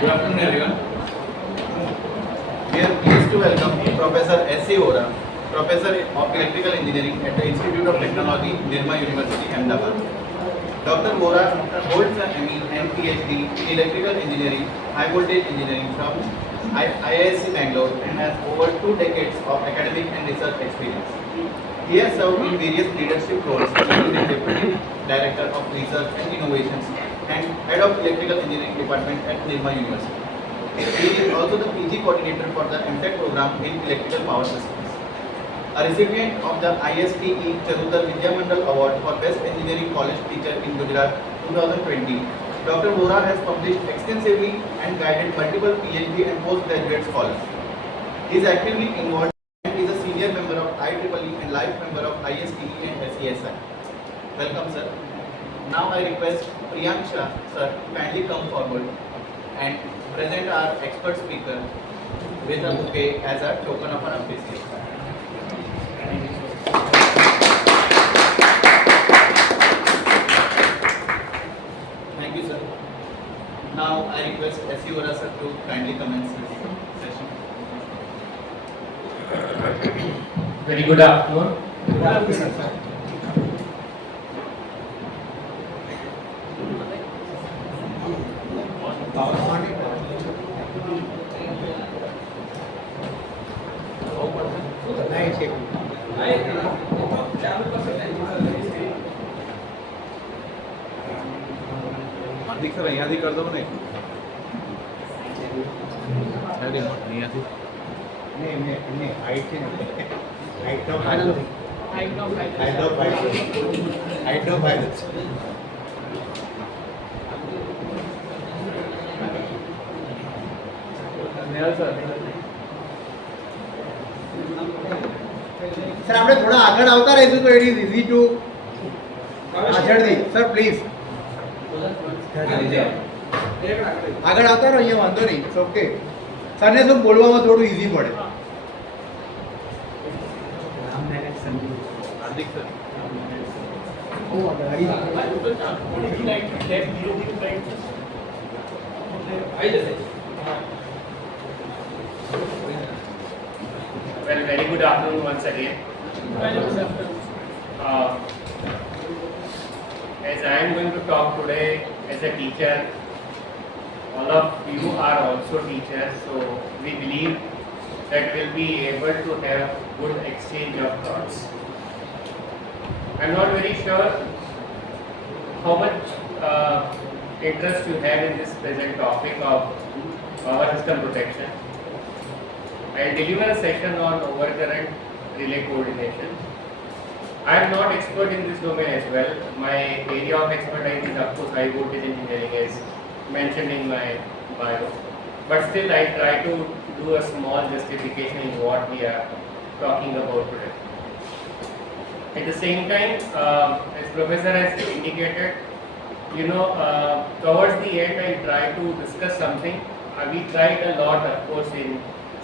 Good afternoon, everyone. We are pleased to welcome Professor S.C. VORA, Professor of Electrical Engineering at the Institute of Technology, Nirma University, Ahmedabad. Dr. VORA holds an ME and PhD in Electrical Engineering, High Voltage Engineering from IISc Bangalore and has over 2 decades of academic and research experience. He has served in various leadership roles, including Deputy Director of Research and Innovations and Head of Electrical Engineering Department at Nirma University. He is also the PG coordinator for the MTech program in Electrical Power Systems. A recipient of the ISTE Charutar Vidya Mandal Award for Best Engineering College Teacher in Gujarat 2020, Dr. VORA has published extensively and guided multiple PhD and postgraduate scholars. He is actively involved and is a senior member of IEEE and life member of ISTE and SESI. Welcome, sir. Now I request Priyank Shah, sir, to kindly come forward and present our expert speaker with a bouquet as a token of an appreciation. Thank you, sir. Now I request S.C. VORA, sir, to kindly commence this session. Very good afternoon. Good afternoon, sir. Hardik sir यहाँ कर दो नहीं sir આપણે થોડા આગળ આવતા રહીશું તો ઇટ ઇઝ ઇઝી ટુ આગળથી સર પ્લીઝ આગળ આવતા રહો, અહીંયા વાંધો નહીં, ઇટ્સ ઓકે. સરને શું બોલવામાં થોડું ઇઝી પડે. हार्दिक sir Well, very good afternoon once again. As I am going to talk today as a teacher, all of you are also teachers, so we believe that we'll be able to have good exchange of thoughts. I'm not very sure how much interest you have in this present topic of power system protection. I'll deliver a session on overcurrent relay coordination. I am not expert in this domain as well. My area of expertise is of course high voltage engineering as mentioned in my bio. But still I try to do a small justification in what we are talking about today. At the same time, as Professor has indicated, towards the end I try to discuss something. We tried a lot of course in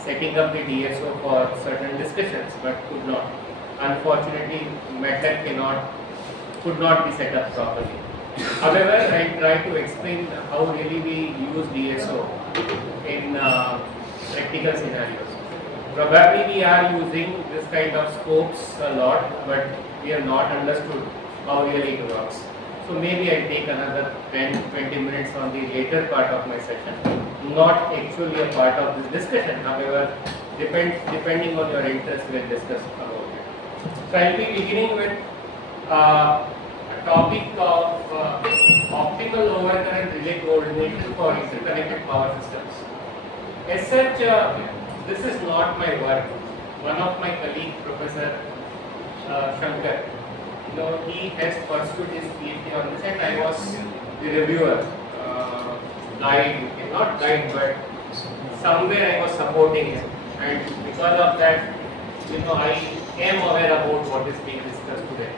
setting up the DSO for certain discussions but could not. Unfortunately, matter could not be set up properly. However, I try to explain how really we use DSO in practical scenarios. Probably we are using this kind of scopes a lot, but we have not understood how really it works. So maybe I'll take another 10-20 minutes on the later part of my session, not actually a part of this discussion. However, depending on your interest, we'll discuss about it. So I'll be beginning with a topic of optimal overcurrent relay coordination for interconnected power systems. As such, this is not my work. One of my colleagues, Professor Shankar, he has pursued his PhD on this, and I was the reviewer, not guide, but somewhere I was supporting him, and because of that, I am aware about what is being discussed today.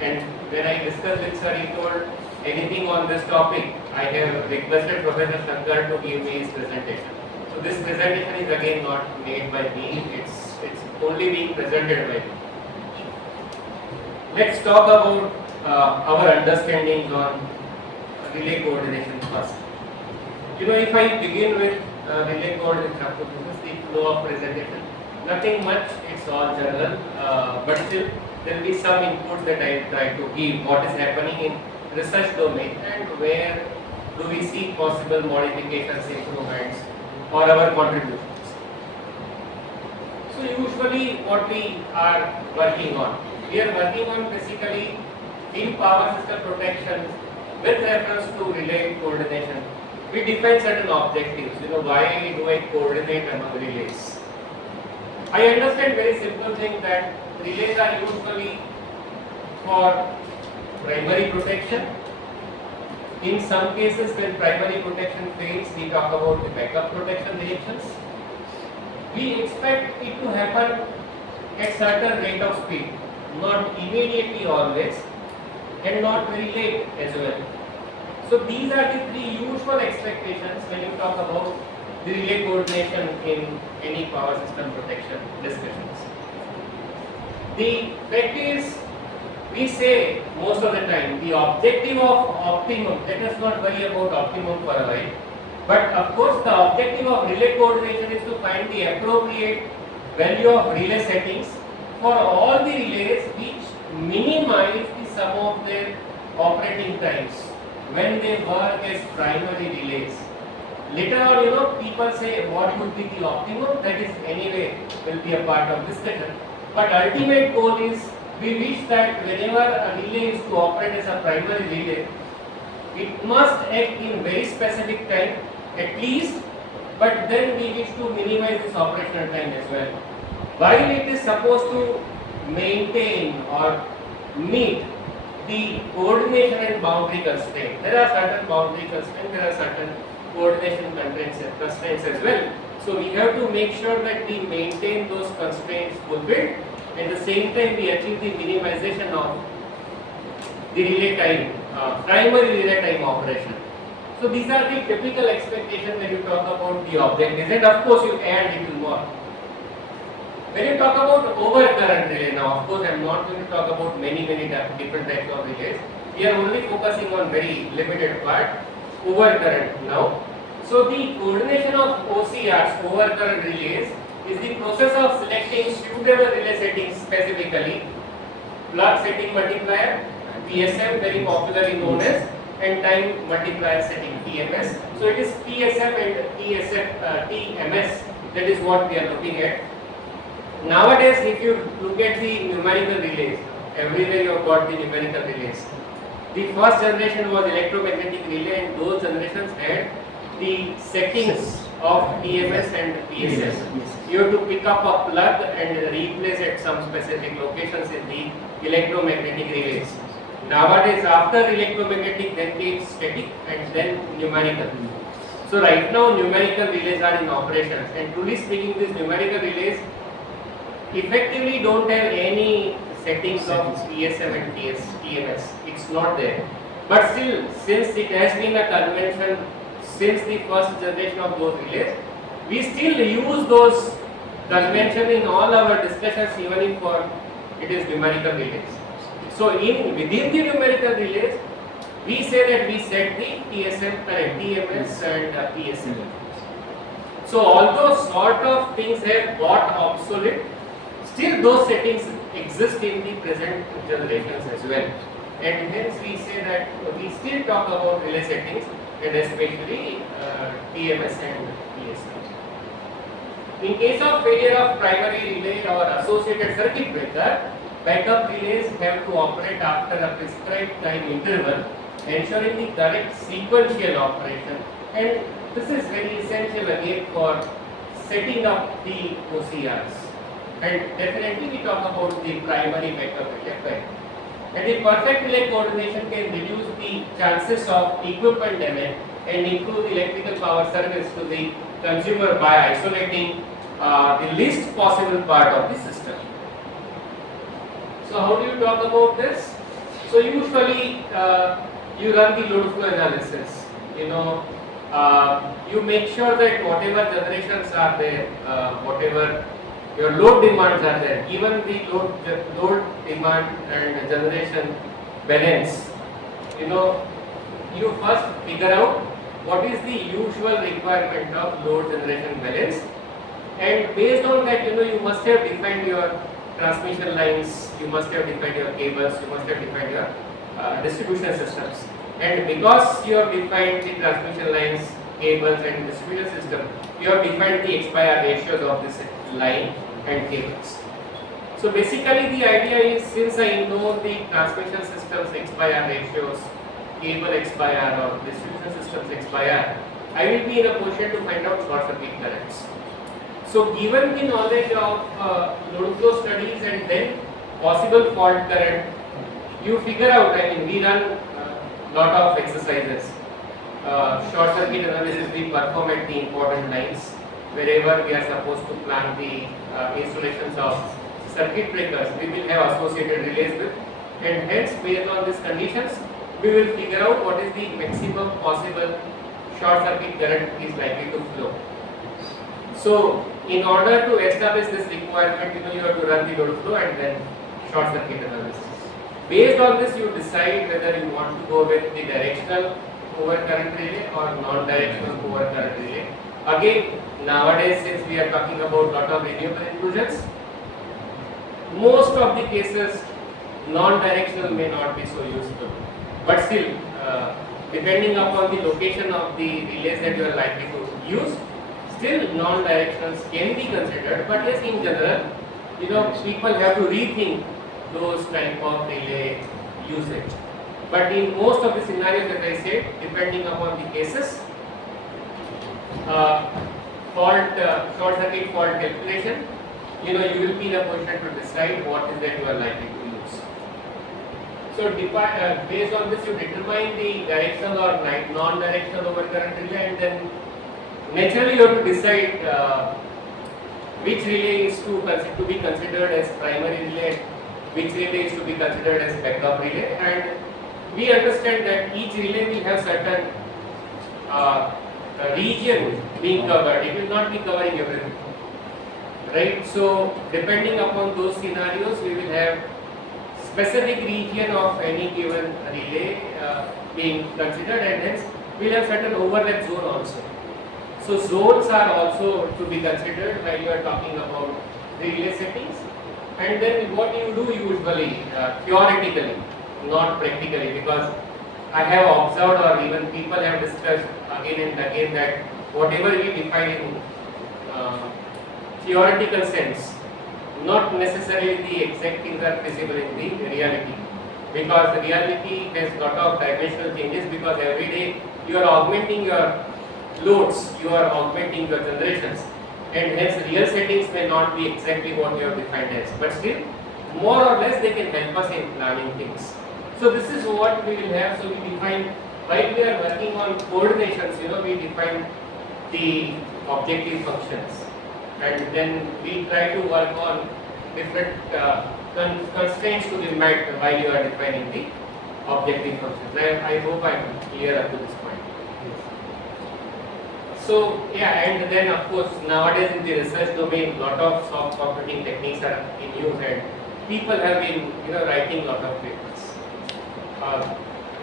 And when I discussed with sir, he told anything on this topic, I have requested Professor Shankar to give me his presentation. So this presentation is again not made by me, it's only being presented by me. Let's talk about our understandings on relay coordination first. If I begin with relay code in chapter, this is the flow of presentation. Nothing much, it's all general, but still there will be some inputs that I try to give what is happening in research domain and where do we see possible modifications, improvements or our contributions. So usually what we are working on, we are working on basically in power system protection with reference to relay coordination. We define certain objectives, why do I coordinate among relays? I understand very simple thing that relays are usually for primary protection. In some cases when primary protection fails, we talk about the backup protection reactions. We expect it to happen at certain rate of speed, not immediately always and not very late as well. So these are the three usual expectations when you talk about the relay coordination in any power system protection discussions. The fact is, we say most of the time the objective of optimum, let us not worry about optimum for a while, but of course the objective of relay coordination is to find the appropriate value of relay settings for all the relays which minimize the sum of their operating times when they work as primary relays. Later on, people say what would be the optimum, that is anyway will be a part of discussion. But ultimate goal is we wish that whenever a relay is to operate as a primary relay, it must act in very specific time at least, but then we wish to minimize this operational time as well. While it is supposed to maintain or meet the coordination and boundary constraint, there are certain boundary constraints, there are certain coordination constraints as well. So we have to make sure that we maintain those constraints fulfilled. At the same time, we achieve the minimization of the relay time, primary relay time operation. So these are the typical expectations when you talk about the objectives, and of course you add little more. When you talk about overcurrent relay, now of course I am not going to talk about many different types of relays. We are only focusing on very limited part, overcurrent now. So the coordination of OCRs, overcurrent relays, is the process of selecting suitable relay settings, specifically plug setting multiplier, PSM, very popularly known as, and time multiplier setting, TMS. So it is PSM and TMS, that is what we are looking at. Nowadays, if you look at the numerical relays, everywhere you have got the numerical relays. The first generation was electromagnetic relay, and those generations had the settings of TMS and PSS. You have to pick up a plug and replace at some specific locations in the electromagnetic relays. Nowadays, after electromagnetic, then came static and then numerical. So right now, numerical relays are in operations, and truly speaking, these numerical relays effectively don't have any settings of PSM and TMS. It's not there. But still, since it has been a convention since the first generation of those relays, we still use those convention in all our discussions, even if it is numerical relays. So within the numerical relays, we say that we set the TSM, TMS and PSM. So although sort of things have got obsolete, still those settings exist in the present generations as well. And hence we say that we still talk about relay settings, and especially TMS and PSM. In case of failure of primary relay or associated circuit breaker, backup relays have to operate after a prescribed time interval, ensuring the correct sequential operation. And this is very essential again for setting up the OCRs. And definitely we talk about the primary backup relay. And the perfect relay coordination can reduce the chances of equipment damage and improve the electrical power service to the consumer by isolating the least possible part of the system. So how do you talk about this? So usually you run the load flow analysis. You make sure that whatever generations are there, whatever your load demands are there, given the load demand and generation balance, you first figure out what is the usual requirement of load generation balance, and based on that, you must have defined your transmission lines, you must have defined your cables, you must have defined your distribution systems. And because you have defined the transmission lines, cables and distribution system, you have defined the expire ratios of this line and cables. So basically the idea is, since I know the transmission systems expire ratios, cable expire or distribution systems expire, I will be in a position to find out short circuit currents. So given the knowledge of load flow studies and then possible fault current, you figure out, we run lot of exercises. Short circuit analysis we perform at the important lines, wherever we are supposed to plan the installations of circuit breakers, we will have associated relays with, and hence based on these conditions, we will figure out what is the maximum possible short circuit current is likely to flow. So in order to establish this requirement, you have to run the load flow and then short circuit analysis. Based on this, you decide whether you want to go with the directional overcurrent relay or non-directional overcurrent relay. Again, nowadays, since we are talking about lot of renewable inclusions, most of the cases non-directional may not be so useful. But still, depending upon the location of the relays that you are likely to use, still non-directionals can be considered. But yes, in general, people have to rethink those type of relay usage. But in most of the scenarios, as I said, depending upon the cases, short circuit fault calculation, you will be in a position to decide what is that you are likely to use. So based on this, you determine the directional or non-directional overcurrent relay, and then naturally you have to decide which relay is to be considered as primary relay, which relay is to be considered as backup relay, and we understand that each relay will have certain region being covered. It will not be covering everything, right? So depending upon those scenarios, we will have specific region of any given relay being considered, and hence we will have certain overlap zone also. So zones are also to be considered while you are talking about relay settings. And then what you do usually, theoretically, not practically, because I have observed or even people have discussed again and again that whatever we define in theoretical sense, not necessarily the exact things are feasible in the reality, because the reality has lot of dimensional changes, because every day you are augmenting your loads, you are augmenting your generations, and hence real settings may not be exactly what you have defined as, but still more or less they can help us in planning things. So this is what we will have. So we define, while we are working on coordinations, we define the objective functions, and then we try to work on different constraints to be met while you are defining the objective functions. I hope I am clear up to this point. So yeah, and then of course nowadays in the research domain, lot of soft computing techniques are in use, and people have been writing lot of papers.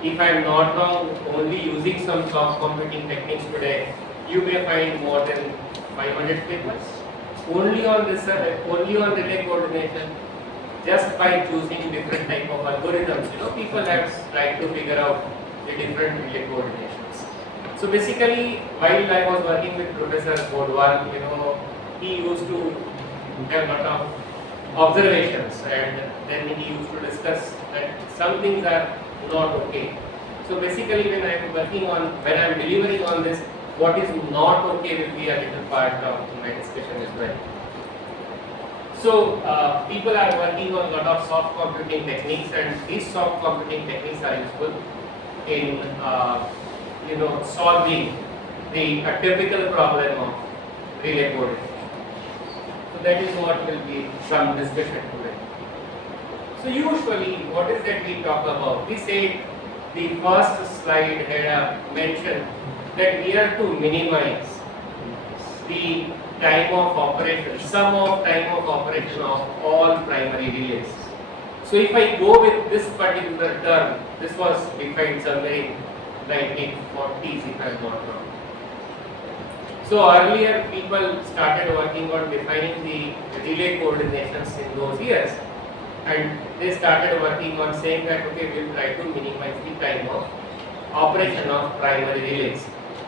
If I am not wrong, only using some soft computing techniques today, you may find more than 500 papers only on research, only on relay coordination. Just by choosing different type of algorithms, people have tried to figure out the different relay coordinations. So basically, while I was working with Professor Bodwal, he used to have a lot of observations, and then he used to discuss that some things are not okay. So basically, when I am delivering on this, what is not okay will be a little part of my discussion as well. So people are working on a lot of soft computing techniques, and these soft computing techniques are useful in solving a typical problem of relay coordination. So that is what will be some discussion today. So usually, what is that we talk about? We say the first slide had a mention that we are to minimize the time of operation, sum of time of operation of all primary relays. So if I go with this particular term, this was defined somewhere in 1940s if I am not wrong. So earlier people started working on defining the relay coordinations in those years, and they started working on saying that okay, we will try to minimize the time of operation of primary relays.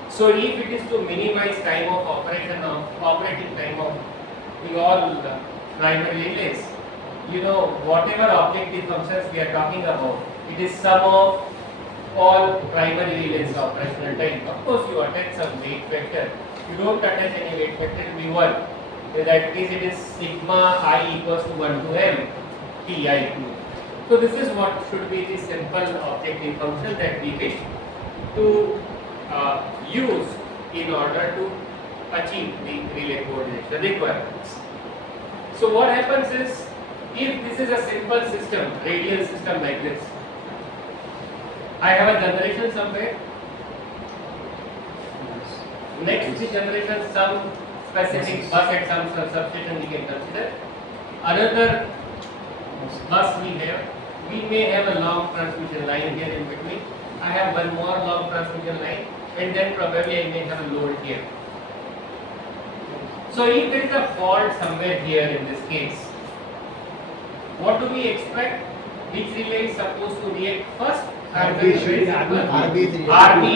So if it is to minimize time of operating time of all primary relays, whatever objective functions we are talking about, it is sum of all primary relays operational time. Of course, you attach some weight vector. You don't attach any weight vector to V1. In that case, it is sigma I equals to 1 to m Ti2. So this is what should be the simple objective function that we wish to use in order to achieve the relay coordination requirements. So what happens is, if this is a simple system, radial system like this, I have a generation somewhere. Next to the generation, some specific bus at some substation we can consider. Another bus we have. We may have a long transmission line here in between. I have one more long transmission line, and then probably I may have a load here. So if there is a fault somewhere here in this case, what do we expect? Which relay is supposed to react first? RB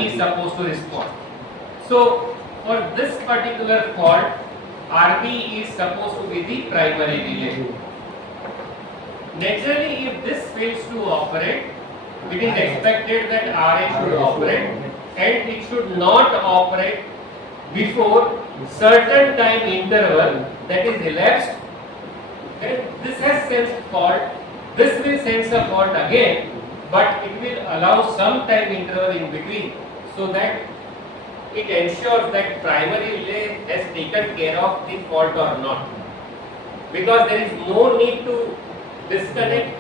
is supposed to respond. So for this particular fault, RB is supposed to be the primary relay. Naturally, if this fails to operate, it is expected that RA should operate, and it should not operate before certain time interval that is elapsed. And this has sensed fault, this will sense a fault again, but it will allow some time interval in between, so that it ensures that primary relay has taken care of the fault or not. Because there is no need to disconnect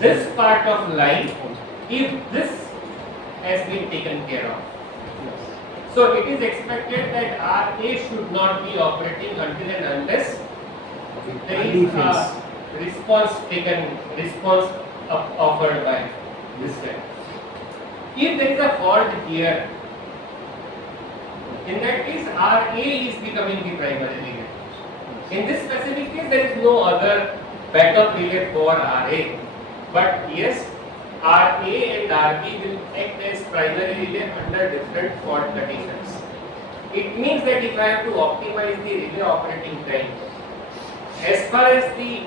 this part of line if this has been taken care of. So it is expected that RA should not be operating until and unless there is a response offered by this way. If there is a fault here, in that case RA is becoming the primary relay. In this specific case, there is no other backup relay for RA, but yes, RA and RB will act as primary relay under different fault conditions. It means that if I have to optimize the relay operating time, as far as the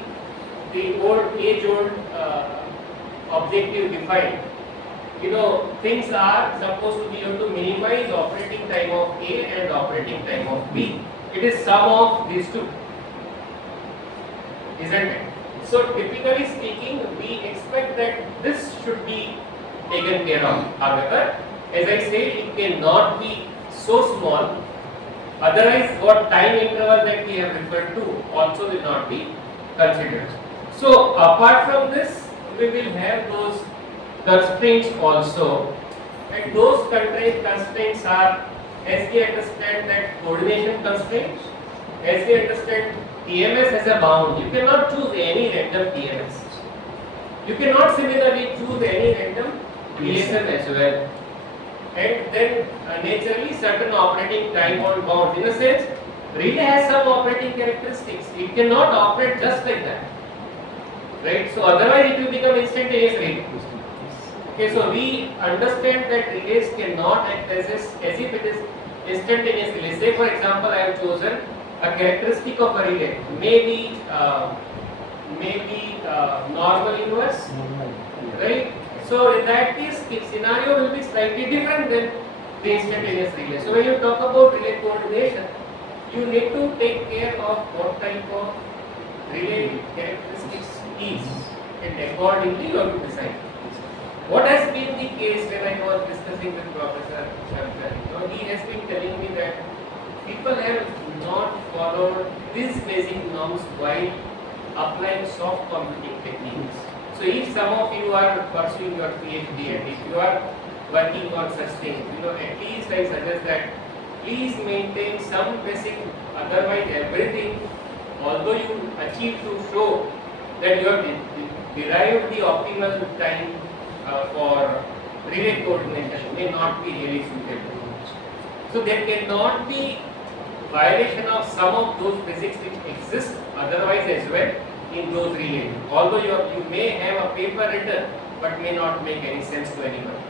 age-old objective defined, things are supposed to be able to minimize operating time of A and operating time of B. It is sum of these two, isn't it? So typically speaking, we expect that this should be taken care of. However, as I said, it cannot be so small. Otherwise, what time interval that we have referred to also will not be considered. So apart from this, we will have those constraints also, and those constraints are, as we understand that coordination constraints, as we understand TMS has a bound. You cannot choose any random TMS. You cannot similarly choose any random PSM as well. And then naturally certain operating time bounds. In a sense, relay has some operating characteristics. It cannot operate just like that, right? So otherwise it will become instantaneous relay. Okay, so we understand that relays cannot act as if it is instantaneous relay. Say for example, I have chosen a characteristic of a relay, maybe normal inverse, right? So in that case, the scenario will be slightly different than the instantaneous relay. So when you talk about relay coordination, you need to take care of what type of relay characteristics is, and accordingly you have to decide. What has been the case when I was discussing with Professor Shankar? He has been telling me that people have not followed these basic norms while applying soft computing techniques. So if some of you are pursuing your PhD and if you are working on such things, at least I suggest that please maintain some basic, otherwise everything, although you achieve to show that you have derived the optimal time for relay coordination may not be really suitable. So there cannot be violation of some of those physics which exist otherwise as well in those relays. Although you may have a paper written but may not make any sense to anyone.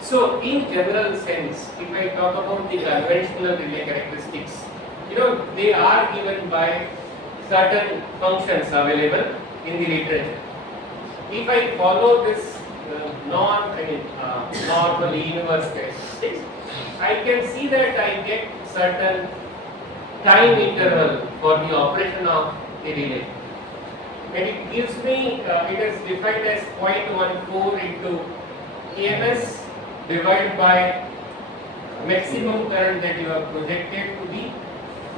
So in general sense, if I talk about the conventional relay characteristics, they are given by certain functions available in the literature. If I follow this normal universe characteristics, I can see that I get certain time interval for the operation of the relay. And it gives me, it is defined as 0.14 into EMS divided by maximum current that you have projected to be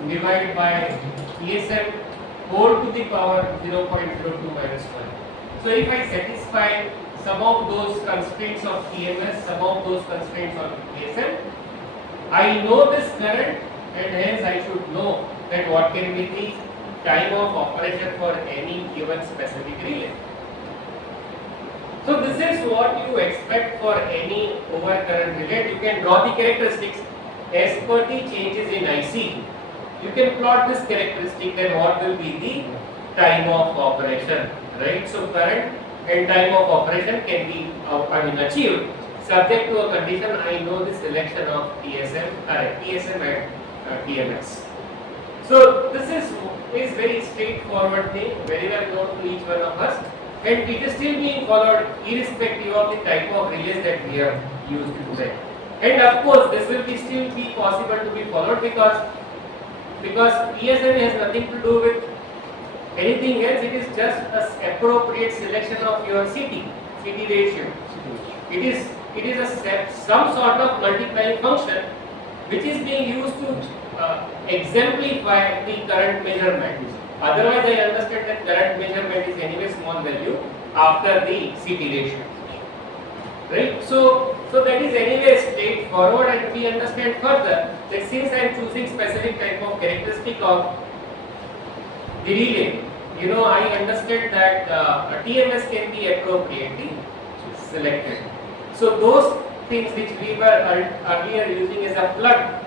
divided by ESM whole to the power 0.02 minus 1. So if I satisfy some of those constraints of EMS, some of those constraints of ESM, I know this current and hence I should know that what can be the time of operation for any given specific relay. So this is what you expect for any overcurrent relay. You can draw the characteristics as per the changes in IC. You can plot this characteristic, then what will be the time of operation, right? So current and time of operation can be achieved subject to a condition. I know the selection of TSM and TMS. So this is very straightforward thing, very well known to each one of us, and it is still being followed irrespective of the type of relays that we have used today. And of course, this will still be possible to be followed because ESM has nothing to do with anything else. It is just an appropriate selection of your CT ratio. It is some sort of multiplying function which is being used to exemplify the current measurement. Otherwise, I understand that current measurement is anyway small value after the CT ratio. Right? So that is anyway straightforward, and we understand further that since I am choosing specific type of characteristic of the relay, I understand that a TMS can be appropriately selected. So those things which we were earlier using as a plug,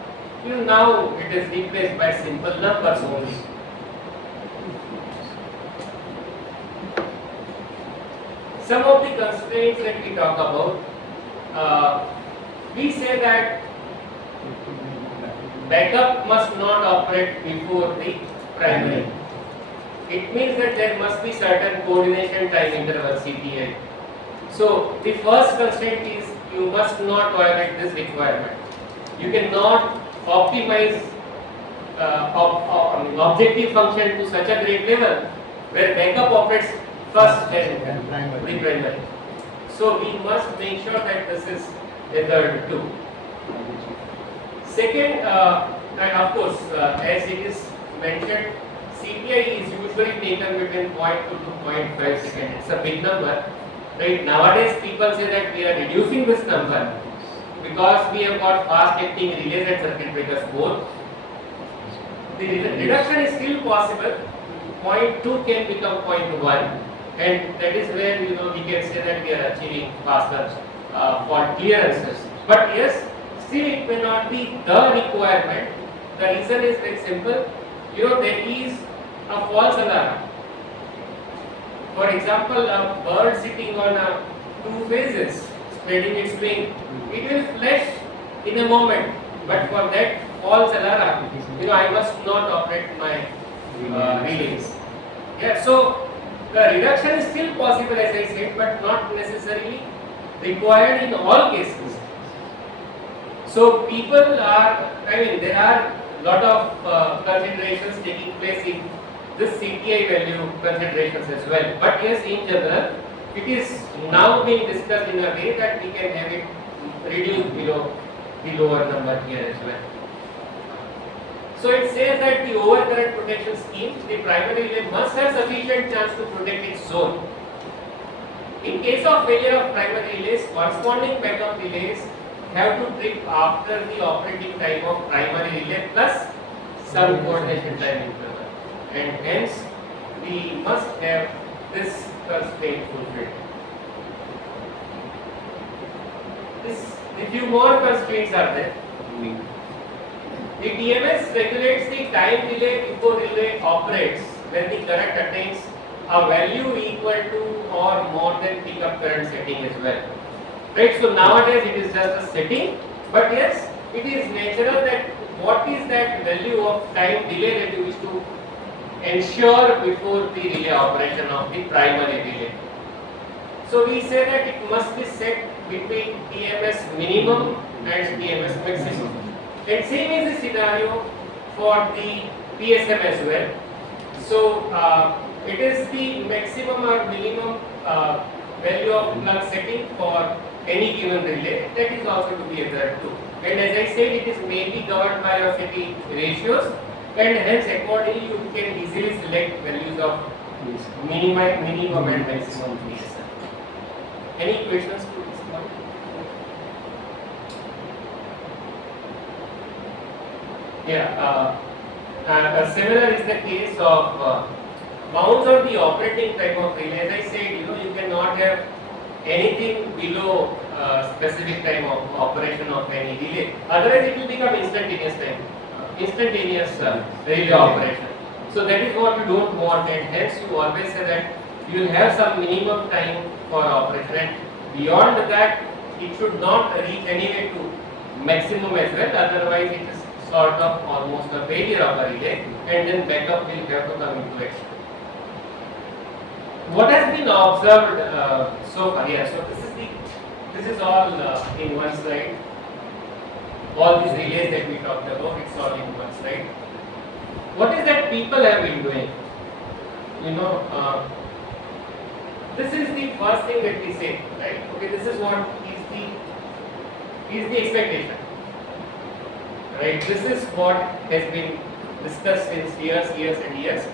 now it is replaced by simple numbers only. Some of the constraints that we talk about, we say that backup must not operate before the primary. It means that there must be certain coordination time interval CTI. So the first constraint is you must not violate this requirement. You cannot optimize objective function to such a great level where backup operates first and the primary. So we must make sure that this is adhered to. Second, and of course, as it is mentioned, CPI is usually taken between 0.2 to 0.5 seconds. It's a big number. Right? Nowadays, people say that we are reducing this number because we have got fast acting relays and circuit breakers both. The reduction is still possible. 0.2 can become 0.1, and that is where we can say that we are achieving faster fault clearances. But yes, still it may not be the requirement. The reason is very simple. There is a false alarm. For example, a bird sitting on two phases, spreading its wing, it will flash in a moment. But for that false alarm, I must not operate my relays. Yeah, so the reduction is still possible, as I said, but not necessarily required in all cases. So people are, there are a lot of considerations taking place in this CTI value considerations as well. But yes, in general, it is now being discussed in a way that we can have it reduced below the lower number here as well. So it says that the overcurrent protection scheme, the primary relay must have sufficient chance to protect its zone. In case of failure of primary relays, corresponding backup relays have to trip after the operating time of primary relay plus some coordination time interval. And hence, we must have this constraint fulfilled. few more constraints are there. The TMS regulates the time delay before relay operates when the current attains a value equal to or more than pickup current setting as well. Right, so nowadays it is just a setting, but yes, it is natural that what is that value of time delay that you wish to ensure before the relay operation of the primary relay. So we say that it must be set between TMS minimum and TMS maximum. And same is the scenario for the PSM as well. So it is the maximum or minimum value of plug setting for any given relay that is also to be adhered to. And as I said, it is mainly governed by your city ratios, and hence accordingly you can easily select values of minimum and maximum PSM. Any questions to this point? Yeah, similar is the case of bounds on the operating type of relay. As I said, you cannot have anything below specific time of operation of any relay. Otherwise, it will become instantaneous time, instantaneous relay operation. So that is what you don't want, and hence you always say that you will have some minimum time for operation, and beyond that, it should not reach anyway to maximum as well. Otherwise, it is sort of almost a failure of a relay, and then backup will have to come into action. What has been observed so far? Yeah, so this is all in one slide. All these relays that we talked about, it's all in one slide. What is that people have been doing? This is the first thing that we say, right? Okay, this is what is the expectation, right? This is what has been discussed since years and years,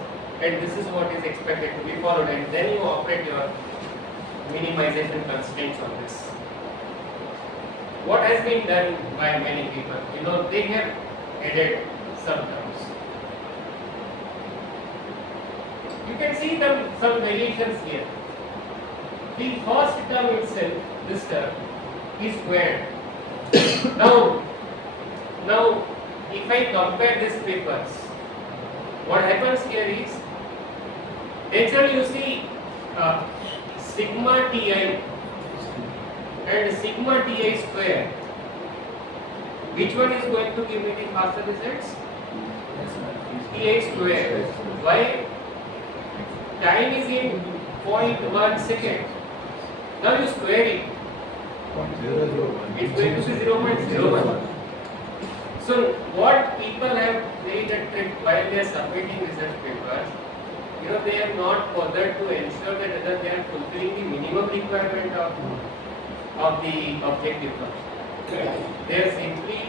and this is what is expected to be followed, and then you operate your minimization constraints on this. What has been done by many people? They have added some terms. You can see some variations here. The first term itself, this term, is squared. Now, if I compare these papers, what happens here is, naturally you see sigma Ti and sigma Ti square. Which one is going to give me the faster results? Ti square. Why? Time is in 0.1 second. Now you square it. It's going to be 0.01. So what people have made a trick while they are submitting research papers, they have not bothered to ensure that whether they are fulfilling the minimum requirement of the objective function. They have simply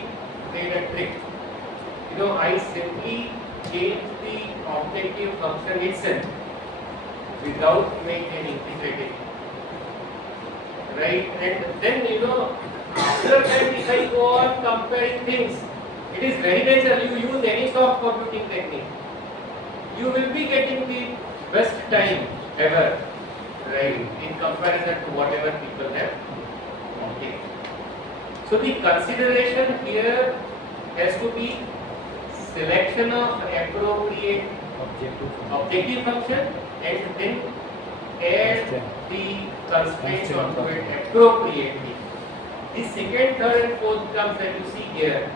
made a trick. I simply change the objective function itself without making any integrated. Right? And then, after that, if I go on comparing things, it is very natural. You use any soft computing technique, you will be getting the best time ever, right, in comparison to whatever people have obtained. So the consideration here has to be selection of appropriate objective function, and then add the constraints onto it appropriately. The second, third and fourth terms that you see here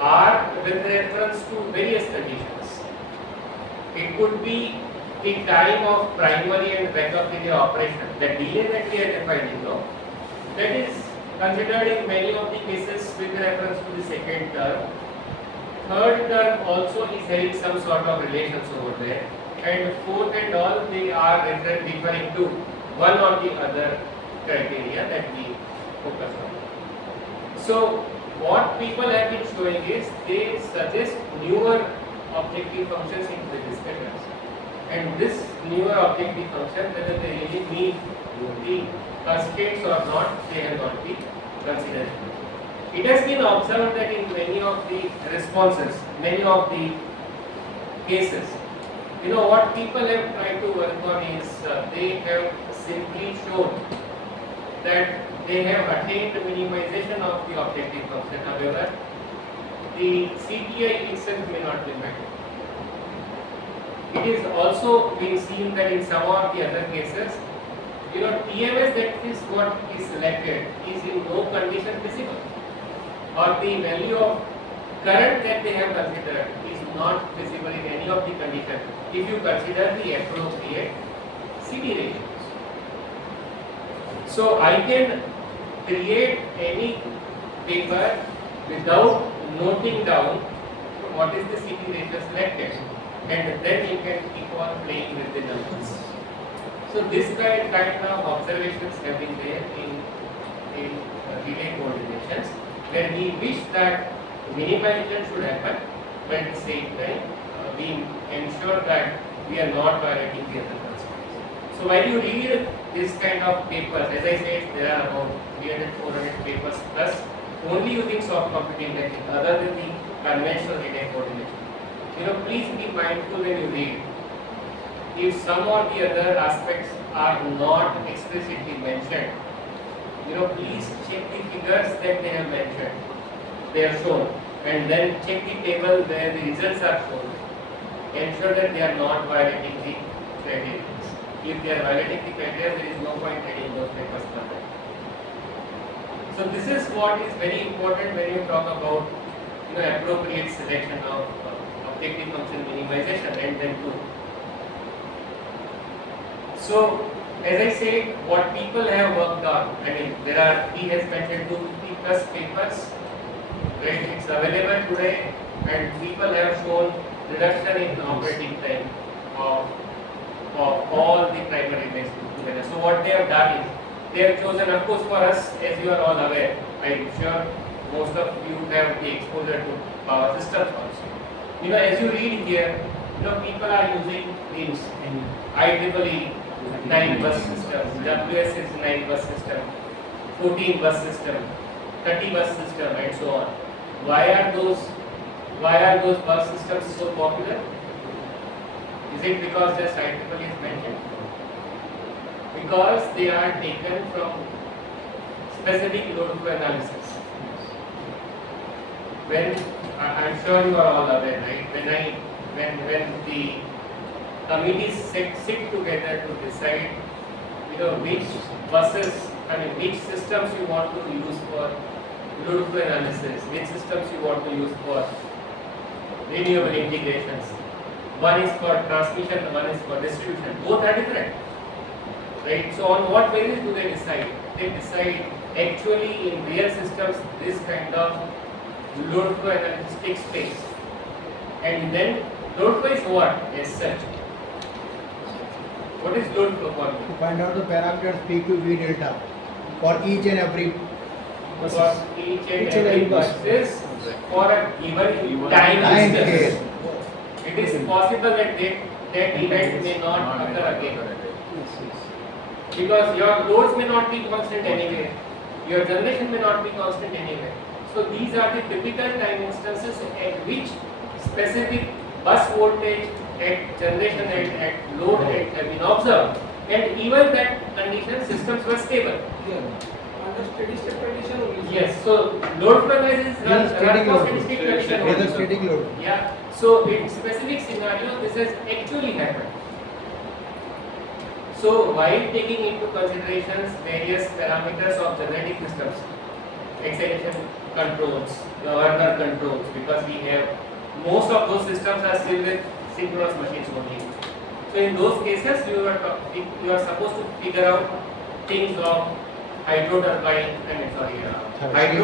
are with reference to various conditions. It could be the time of primary and backup relay operation, the delay that we are defining, that is considered in many of the cases with reference to the second term. Third term also is having some sort of relations over there, and fourth and all, they are referring to one or the other criteria that we focus on. So what people have been showing is they suggest newer objective functions in the discussions, and this newer objective function, whether they really meet the constraints or not, they have not been considered. It has been observed that in many of the responses, many of the cases, what people have tried to work on is they have simply shown that they have attained minimization of the objective function. However, the CTI itself may not be met. It is also been seen that in some of the other cases, TMS that is what is selected is in no condition feasible, or the value of current that they have considered is not feasible in any of the conditions if you consider the appropriate CD ratios. So I can create any paper without noting down what is the CD ratio selected, and then you can keep on playing with the numbers. So this kind of observations have been there in relay coordinations, where we wish that minimization should happen, but at the same time we ensure that we are not violating the other constraints. So when you read this kind of papers, as I said, there are about 300-400 papers plus only using soft computing technique other than the conventional relay coordination. Please be mindful when you read. If some or the other aspects are not explicitly mentioned, please check the figures that they have mentioned. They are shown, and then check the table where the results are shown. Ensure that they are not violating the criteria. If they are violating the criteria, there is no point reading those papers further. So this is what is very important when you talk about appropriate selection of objective function minimization and then to. So as I said, what people have worked on, he has mentioned 250 plus papers, right? It's available today, and people have shown reduction in operating time of all the primary relays together. So what they have done is, they have chosen, of course, for us, as you are all aware, I'm sure most of you have the exposure to power systems also. As you read here, people are using these IEEE 9 bus systems, WSS 9 bus system, 14 bus system, 30 bus system, and so on. Why are those bus systems so popular? Is it because just IEEE is mentioned? Because they are taken from specific load flow analysis. When I'm sure you are all aware, right? When the committees sit together to decide, which buses, which systems you want to use for load flow analysis, which systems you want to use for renewable integrations. One is for transmission, one is for distribution. Both are different, right? So on what basis do they decide? They decide actually in real systems this kind of load flow analysis takes place, and then load flow is what as such. What is load flow for me? To find out the parameters P, Q, V, delta for each and every For each and every bus for a given time instance. It is possible that that event may not occur again. Because your loads may not be constant anyway. Your generation may not be constant anyway. So these are the typical time instances at which specific bus voltage at generation and at load have been observed. And even that condition systems were stable. Under steady state condition only. Yes, so load flow analysis runs for steady state condition It is a only. static load. Yeah, so in specific scenario this has actually happened. So while taking into considerations various parameters of generating systems, excitation controls, governor controls, because we have most of those systems are still with synchronous machines only. So in those cases you are supposed to figure out things of hydro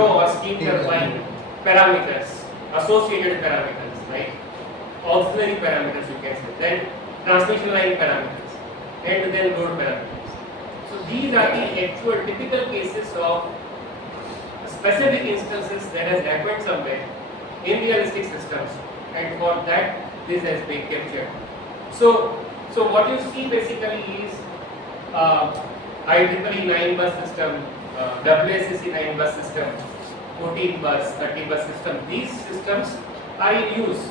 or steam turbine parameters, associated parameters, right? Auxiliary parameters you can say, then transmission line parameters, and then load parameters. So these are the actual typical cases of specific instances that has happened somewhere in realistic systems, and for that this has been captured. So what you see basically is IEEE 9 bus system, WSSC 9 bus system, 14 bus, 30 bus system. These systems are in use.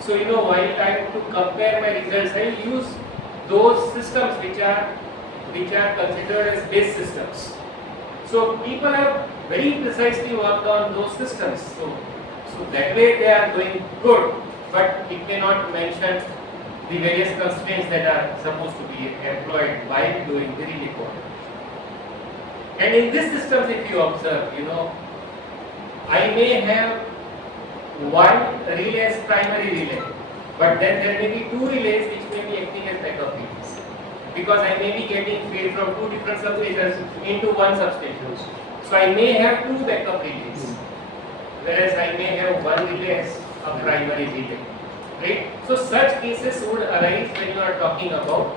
So while trying to compare my results, I will use those systems which are considered as base systems. So people have very precisely worked on those systems. So that way they are doing good, but it may not mention the various constraints that are supposed to be employed while doing the relay coordination. And in this systems, if you observe, I may have one relay as primary relay, but then there may be two relays which may be acting as backup relays, because I may be getting feed from two different substations into one substation. So I may have two backup relays, whereas I may have one relay as a primary relay, right? So such cases would arise when you are talking about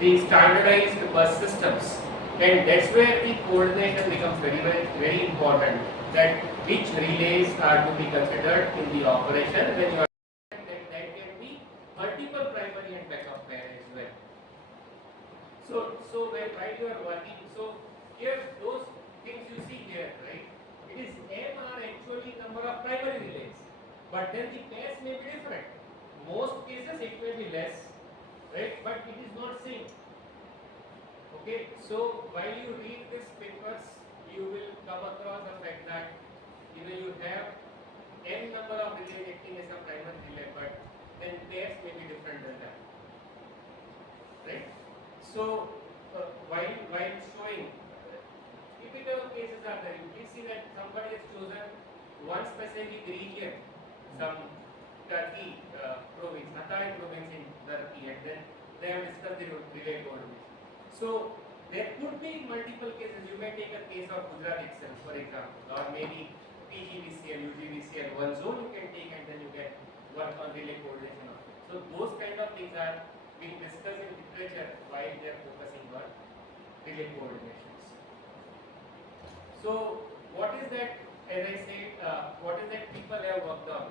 the standardized bus systems, and that's where the coordination becomes very important, that which relays are to be considered in the operation when you are that can be multiple primary and backup pair as well. So while you are working, so here those things you see here, right? It is M are actually number of primary relays, but then the pairs may be different. Most cases it may be less, right? But it is not same. Okay, so while you read these papers, you will come across the fact that you have n number of relays acting as a primary relay, but then pairs may be different than that, right? So while showing typical cases are there, you can see that somebody has chosen one specific region, some Turkey province, ATAL province in Turkey, and then they have discussed the relay coordination. So there could be multiple cases. You may take a case of Gujarat itself, for example, or maybe PGVCL, UGVCL, one zone you can take and then you can work on relay coordination of it. So those kind of things are being discussed in literature while they are focusing on relay coordinations. So what is that, as I said, what is that people have worked on?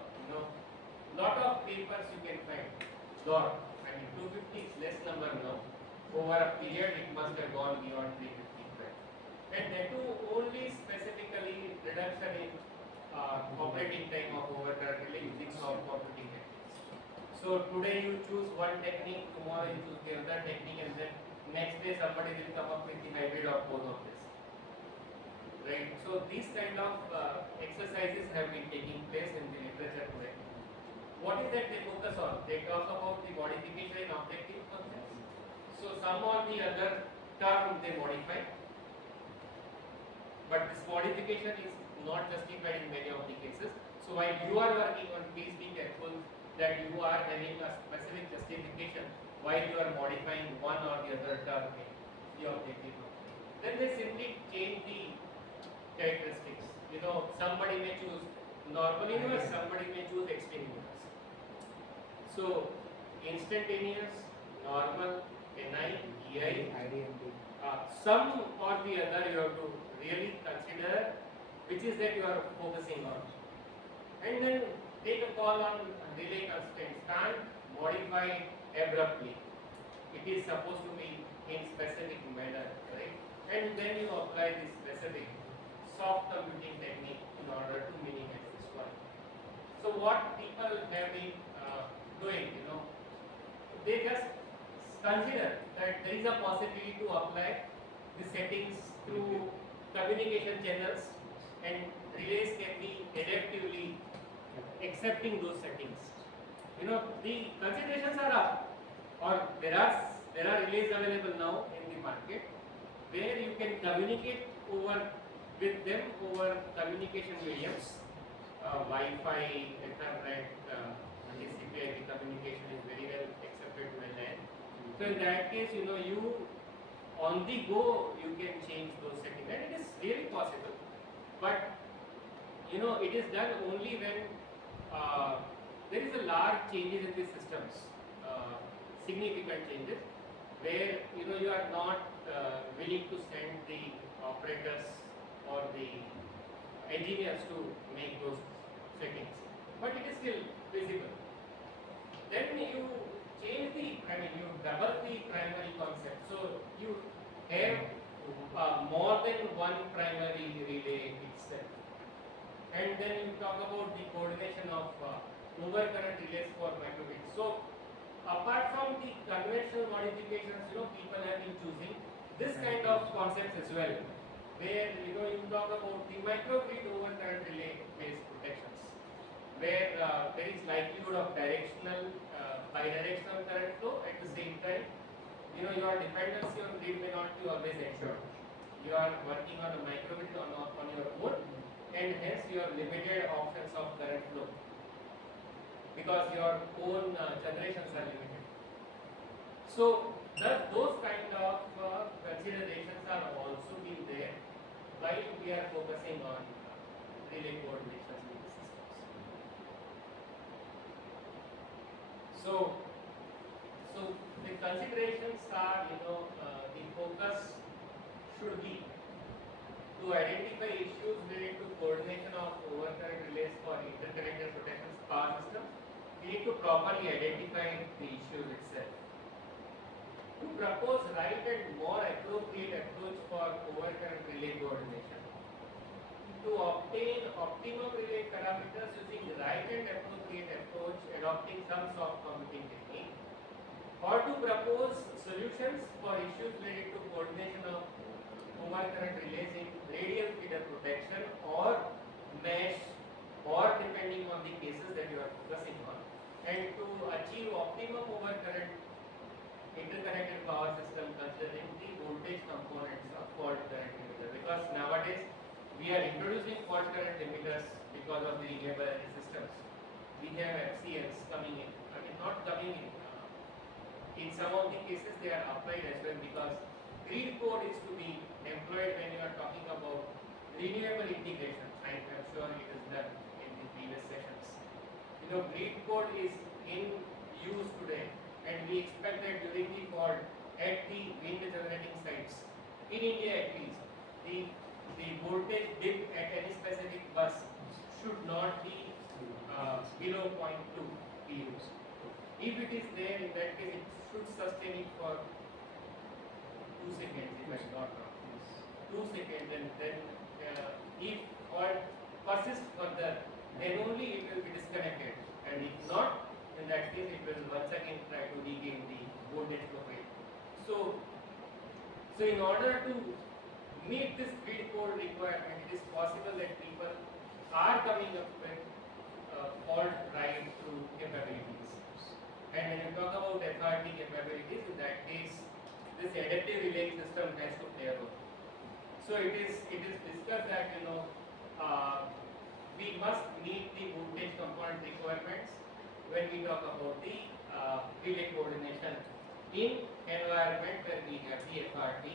Lot of papers you can find. Lot. I mean 250 is less number now. Over a period it must have gone beyond 350. And that too only specifically reduction in operating time of overcurrent relay using soft computing techniques. So today you choose one technique, tomorrow you choose the other technique, and then next day somebody will come up with the hybrid of both of this. Right? So these kind of exercises have been taking place in the literature today. What is that they focus on? They talk about the modification in objective functions. So some or the other term they modify, but this modification is not justified in many of the cases. So while you are working on, please be careful that you are having a specific justification while you are modifying one or the other term in the objective function. Then they simply change the characteristics. Somebody may choose normal universe, somebody may choose extreme universe. So instantaneous, normal, NI, EI, some or the other you have to really consider which is that you are focusing on, and then take a call on relay constraints. Can't modify abruptly. It is supposed to be in specific manner, right? And then you apply this specific soft computing technique in order to minimize this one. So what people have been doing, they just consider that there is a possibility to apply the settings through communication channels, and relays can be adaptively accepting those settings. The considerations are up, or there are relays available now in the market where you can communicate with them over communication mediums, Wi-Fi, Ethernet, TCP/IP communication is very well accepted by LAN. So in that case, you on the go you can change those settings, and it is really possible. But it is done only when there is a large changes in the systems, significant changes, where you are not willing to send the operators or the engineers to make those settings, but it is still visible. Then you change you double the primary concept. So you have more than one primary relay itself. And then you talk about the coordination of overcurrent relays for microgrids. So apart from the conventional modifications, people have been choosing this kind of concepts as well. where you talk about the microgrid overcurrent relay based protections, where there is likelihood of bidirectional current flow. At the same time, your dependency on grid may not be always ensured. You are working on a microgrid on your own, and hence you have limited options of current flow because your own generations are limited. So those kind of considerations are also being there while we are focusing on relay coordinations with the systems. So the considerations are, the focus should be to identify issues related to coordination of overcurrent relays for interconnected protection power systems. We need to properly identify the issues itself. To propose right and more appropriate approach for overcurrent relay coordination. To obtain optimum relay parameters using the right and appropriate approach, adopting some soft computing technique. Or to propose solutions for issues related to coordination of overcurrent relays in radial feeder protection or mesh, or depending on the cases that you are focusing on, and to achieve optimum overcurrent interconnected power system considering the voltage components of fault current limiter. Because nowadays we are introducing fault current limiters because of the renewable energy systems. We have FCLs coming in. I mean, not coming in. In some of the cases they are applied as well, because grid code is to be employed when you are talking about renewable integration. I am sure it is done in the previous sessions. Grid code is in use today, and we expect that during the fault at the wind generating sites, in India at least, the voltage dip at any specific bus should not be below 0.2 PUs. If it is there, in that case, it should sustain it for 2 seconds, if I am not wrong. 2 seconds, and then if fault persists further, then only it will be disconnected, and if not, in that case it will once again try to regain the voltage profile. So in order to meet this grid code requirement, it is possible that people are coming up with fault right through capabilities. And when you talk about FRT capabilities, in that case, this adaptive relaying system has to play a role. So it is discussed that we must meet the voltage component requirements when we talk about the relay coordination in environment where we have the FRT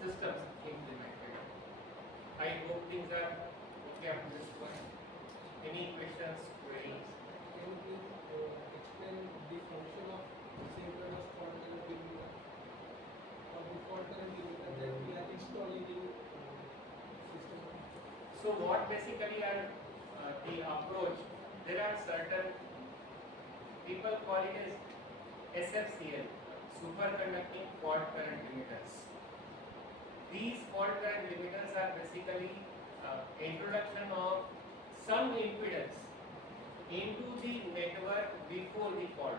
systems implemented. I hope things are okay up to this point. Any questions, queries? Can you please explain the function of synchronous fault current limiter or the fault current limiter that we are installing in system? So what basically are the approach? There are certain people call it as SFCL, superconducting fault current limiters. These fault current limiters are basically introduction of some impedance into the network before the fault.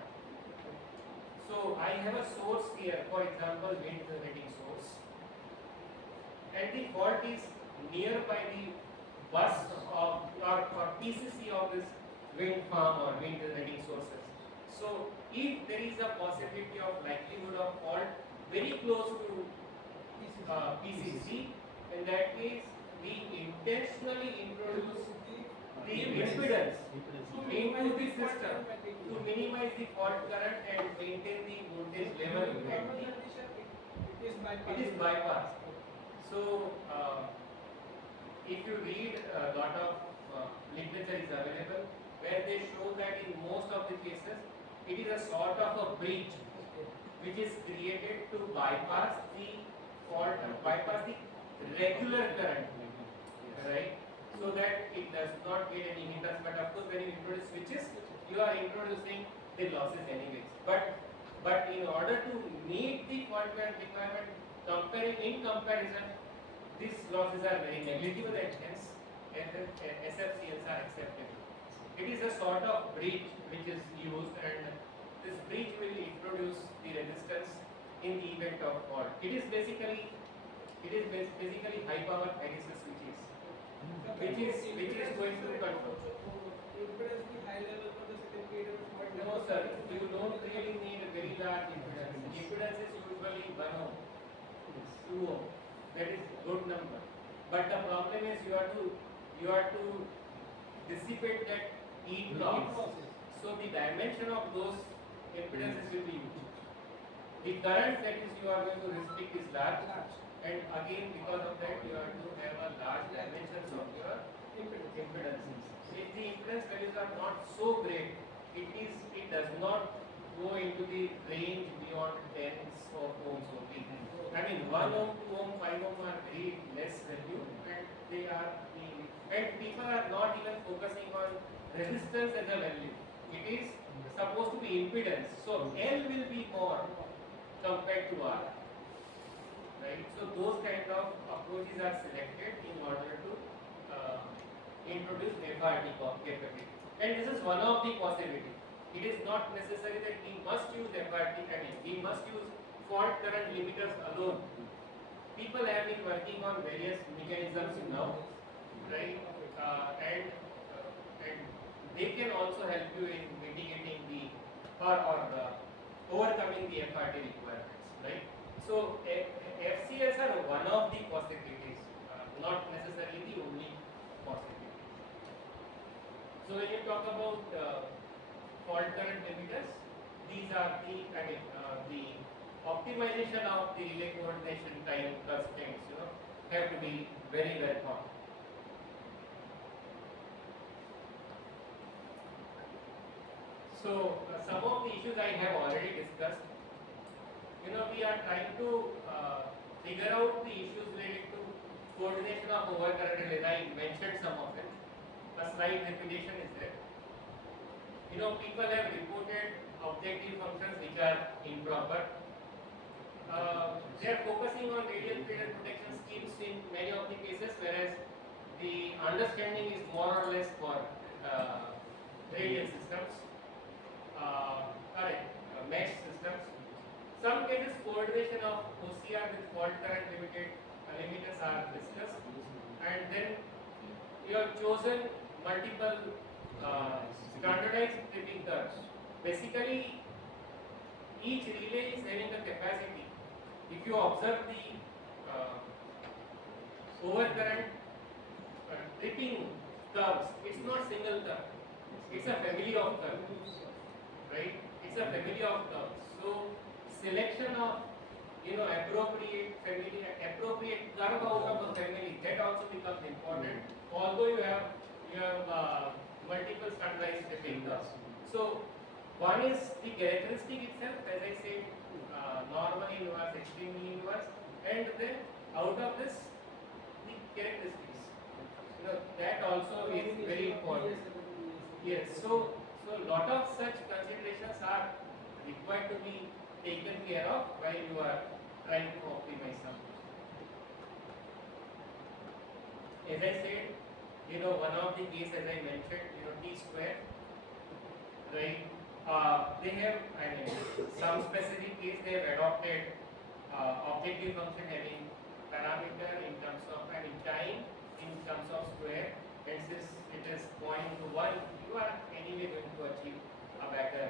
So I have a source here, for example, wind generating source, and the fault is nearby the bus of or PCC of this wind farm or wind generating sources. So if there is a possibility of likelihood of fault very close to PCC, in that case we intentionally introduce the impedance into the system to minimize the fault current and maintain the voltage level. It is bypassed. So if you read a lot of literature is available where they show that in most of the cases it is a sort of a bridge which is created to bypass the fault, bypass the regular current, right? So that it does not get any hindrance. But of course, when you introduce switches, you are introducing the losses anyways. But in order to meet the fault current requirement, in comparison, these losses are very negligible, and hence SFCLs are acceptable. It is a sort of bridge which is used, and this bridge will introduce the resistance in the event of fault. It is basically It is basically high power hydrolysis switches, which is going to control. Impedance की high level पर the second period of fault. No sir, you don't really need a very large impedance. Impedance is usually 1 ohm, 2 ohm. That is good number. But the problem is you have to dissipate that heat loss. So the dimension of those impedances will be huge. The current that is you are going to restrict is large, and again because of that you have to have a large dimensions of your impedances. If the impedance values are not so great, it does not go into the range beyond tens of ohms only. I mean 1 ohm, 2 ohm, 5 ohm are very less value, and they are and people are not even focusing on resistance as a value. It is supposed to be impedance. So L will be more compared to R. Right? So those kind of approaches are selected in order to introduce FRT capability. And this is one of the possibility. It is not necessary that we must use FRT, I mean we must use fault current limiters alone. People have been working on various mechanisms now, right? And they can also help you in mitigating the or overcoming the FRT requirements, right? So FCS are one of the possibilities, not necessarily the only possibility. So when you talk about fault current limiters, these are the optimization of the relay coordination time constraints, have to be very well thought. So some of the issues I have already discussed. We are trying to figure out the issues related to coordination of overcurrent relays. I mentioned some of them. A slight repetition is there. People have reported objective functions which are improper. They are focusing on radial failure protection schemes in many of the cases, whereas the understanding is more or less for radial systems, mesh systems. Some cases coordination of OCR with fault current limiters are discussed, and then you have chosen multiple standardized tripping curves. Basically, each relay is having a capacity. If you observe the overcurrent tripping curves, it's not single curve. It's a family of curves, right? It's a family of curves. So selection of appropriate curve out of a family, that also becomes important. Although you have multiple standardized tripping curves. So one is the characteristic itself, as I said, normal inverse, extremely inverse, and then out of this the characteristics. That also is very important. Yes. So a lot of such considerations are required to be taken care of while you are trying to optimize something. As I said, one of the case, as I mentioned, T square, right? They have, some specific case they have adopted objective function having parameter in terms of, time in terms of square, and since it is going to 1, you are anyway going to achieve a better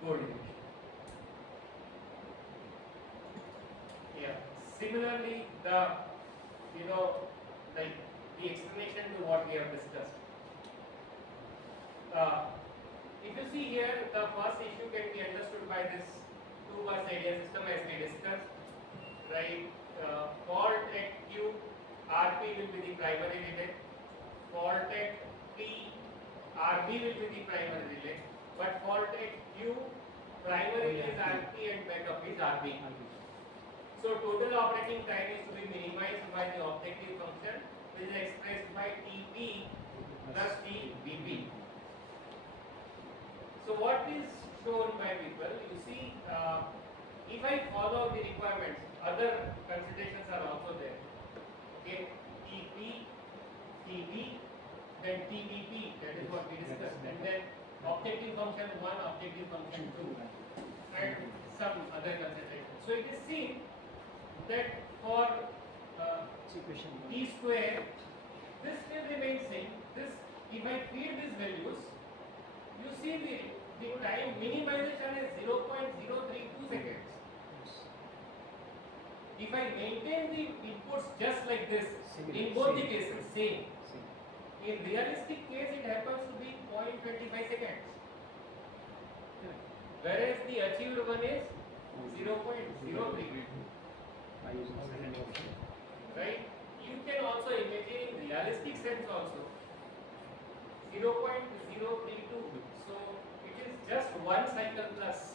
coordination. Yeah. Similarly, the explanation to what we have discussed. If you see here, the first issue can be understood by this 2-bus idea system as we discussed, right? Fault at Q, RP will be the primary relay. Fault at P, RB will be the primary relay. But fault at Q, primary relay is RP and backup is RB. So total operating time is to be minimized by the objective function, which is expressed by TP plus TBP. So what is shown by people? You see, if I follow the requirements, other considerations are also there. Okay, TP, TB, then TBP, that is what we discussed, and then objective function 1, objective function 2, and some other considerations. So it is seen that for t square, this still remains same. This, if I feed these values, you see the time minimization is 0.032 seconds. If I maintain the inputs just like this, in both the cases, same. In realistic case, it happens to be 0.25 seconds. Whereas the achieved one is 0.03. Right? You can also imagine in realistic sense also 0.032. So it is just one cycle plus.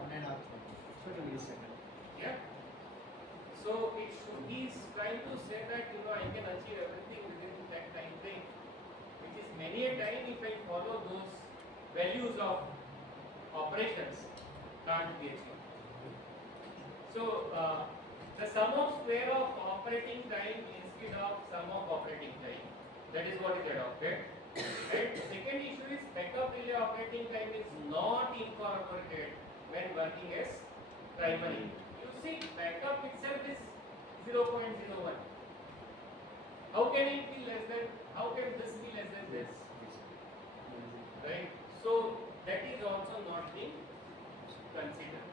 1.5 millisecond. Yeah. So it should, he is trying to say that I can achieve everything within that time frame, which is many a time if I follow those values of operations can't be achieved. So the sum of square of operating time instead of sum of operating time, that is what is adopted. And second issue is backup relay operating time is not incorporated when working as primary. You see, backup itself is 0.01. How can it be less than? How can this be less than this? Right. So that is also not being considered.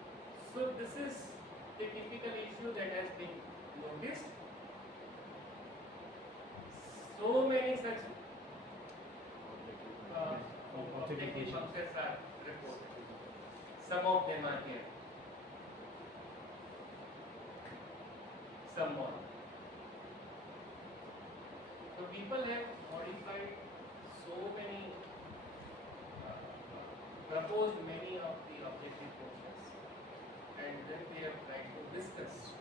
So this is the typical issue that has been noticed. So many such objective functions are reported. Some of them are here. Some more. So people have modified so many, proposed many of the objective functions, and then they have tried to discuss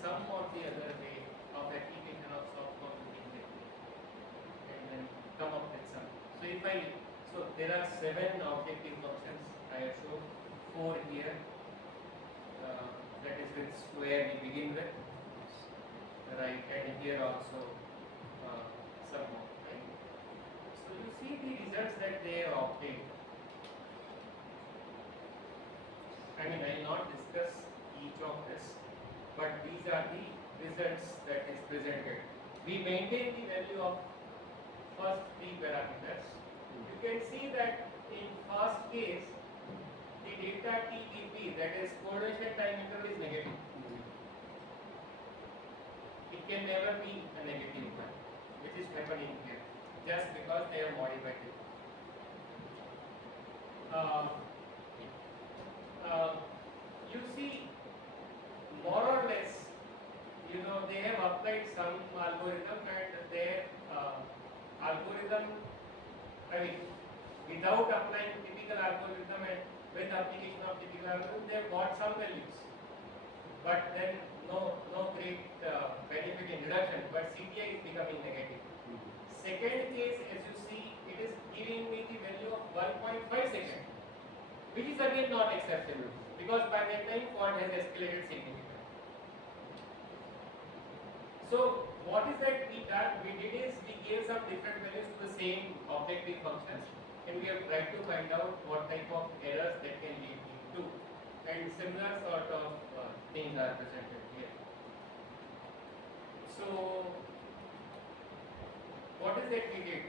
some or the other way of application of soft computing technique, and then come up with some. So there are 7 objective functions. I have shown 4 here. That is with square we begin with, right? And here also some more, right? So you see the results that they have obtained. I mean, I will not discuss each of this, but these are the results that is presented. We maintain the value of first 3 parameters. You can see that in first case, the delta TTP, that is coordination time interval, is negative. It can never be a negative one, which is happening here, just because they have modified it. You see, more or less, they have applied some algorithm, and their algorithm, without applying typical algorithm and with application of typical algorithm, they have got some values, but then no great benefit in reduction, but CTI is becoming negative. Second case, as you see, it is giving me the value of 1.5 seconds, which is again not acceptable, because by that time fault has escalated significantly. So what is that we did is we gave some different values to the same objective functions, and we have tried to find out what type of errors that can lead to, and similar sort of things are presented here. So what is that we did?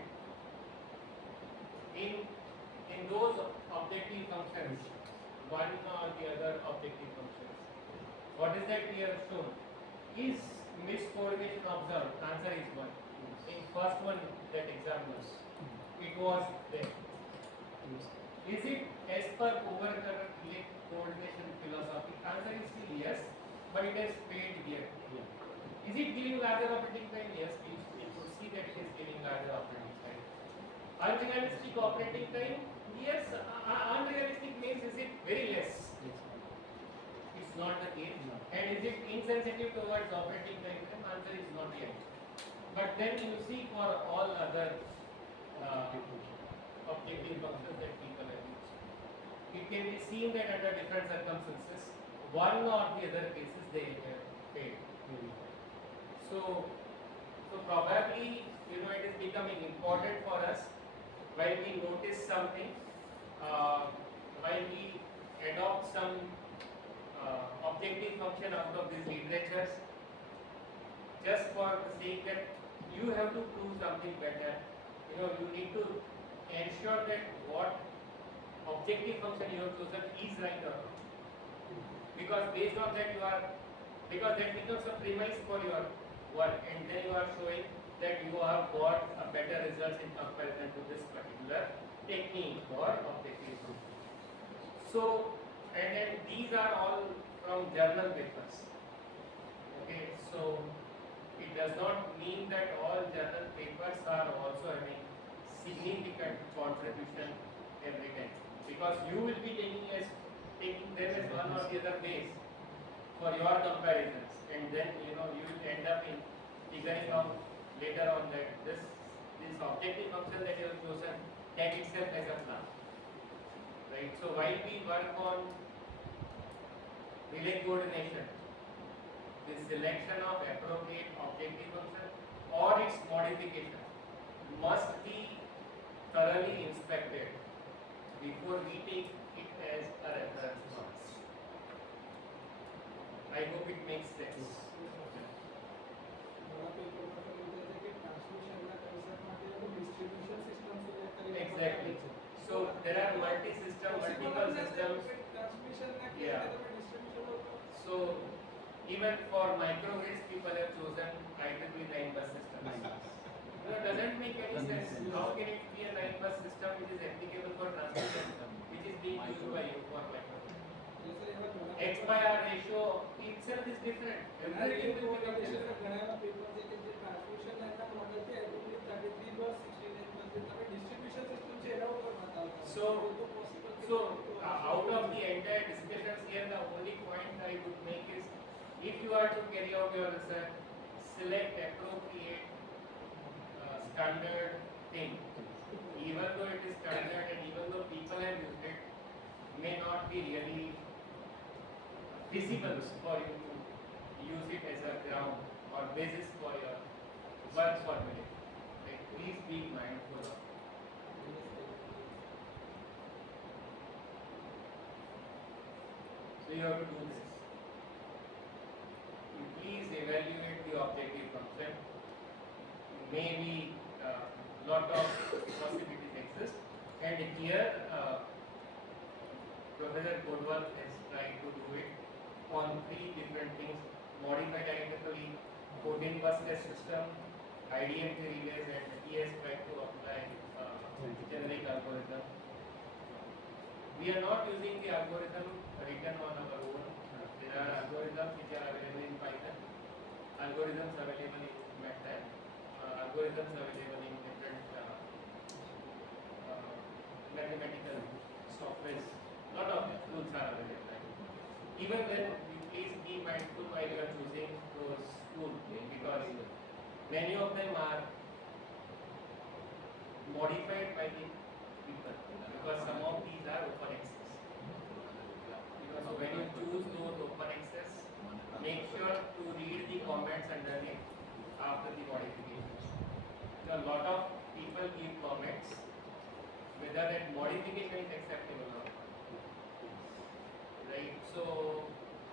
In those objective functions, one or the other objective functions, what is that we have shown? Is miscoordination observed? Answer is 1. In first one, that example, it was there. Is it as per overcorrect coordination philosophy? Answer is still yes, but it has failed here. Is it giving larger operating time? Yes, we could see that it is giving larger operating time. Unrealistic operating time? Yes, unrealistic means is it very less? It's not the case. And is it insensitive towards operating time? Answer is not yet. But then you see for all other objective functions that people have used, it can be seen that under different circumstances, one or the other cases they have failed. So probably it is becoming important for us while we notice something, while we adopt some objective objective function out of these literatures, just for the sake that you have to prove something better. You need to ensure that what objective function you have chosen is right or wrong. Because based on that because that becomes a premise for your work, and then you are showing that you have got a better results in comparison to this particular technique for objective function. So, and then these are all from journal papers. Okay, so it does not mean that all journal papers are also having significant contribution every time, because you will be taking them as one or the other base for your comparisons, and then you will end up in figuring out later on that this objective function that you have chosen, that itself has a plan, right? So while we work on relay coordination, the selection of appropriate objective function or its modification must be thoroughly inspected before we take it as a reference for us. I hope it makes sense. Exactly. So there are multi-system, multiple systems. Yeah. So even for microgrids, people have chosen IEEE 9-bus systems. It doesn't make any sense. How can it be a 9-bus system which is applicable for transmission, which is being used by you for microgrids? X by R ratio itself is different. Everything will become different. So out of the entire discussions here, the only point I would make is, if you are to carry out your research, select appropriate standard thing. Even though it is standard and even though people have used it, may not be really feasible for you to use it as a ground or basis for your work formulation. Like, please be mindful of it. So you have to do this. You please evaluate the objective function. Maybe lot of possibilities exist, and here Professor Godwal has tried to do it on 3 different things: modified dynamically, 14-bus test system, IDMT relays, and he has tried to apply generic algorithm. We are not using the algorithm written on our own. There are algorithms which are available in Python, algorithms available in MATLAB, algorithms available in different mathematical softwares. Lot of tools are available. Even then, please be mindful while you are choosing those tools, because many of them are modified by the people, because some of these are open access. So when you choose those open access, make sure to read the comments underneath after the modifications. A lot of people give comments whether that modification is acceptable or not. Right? So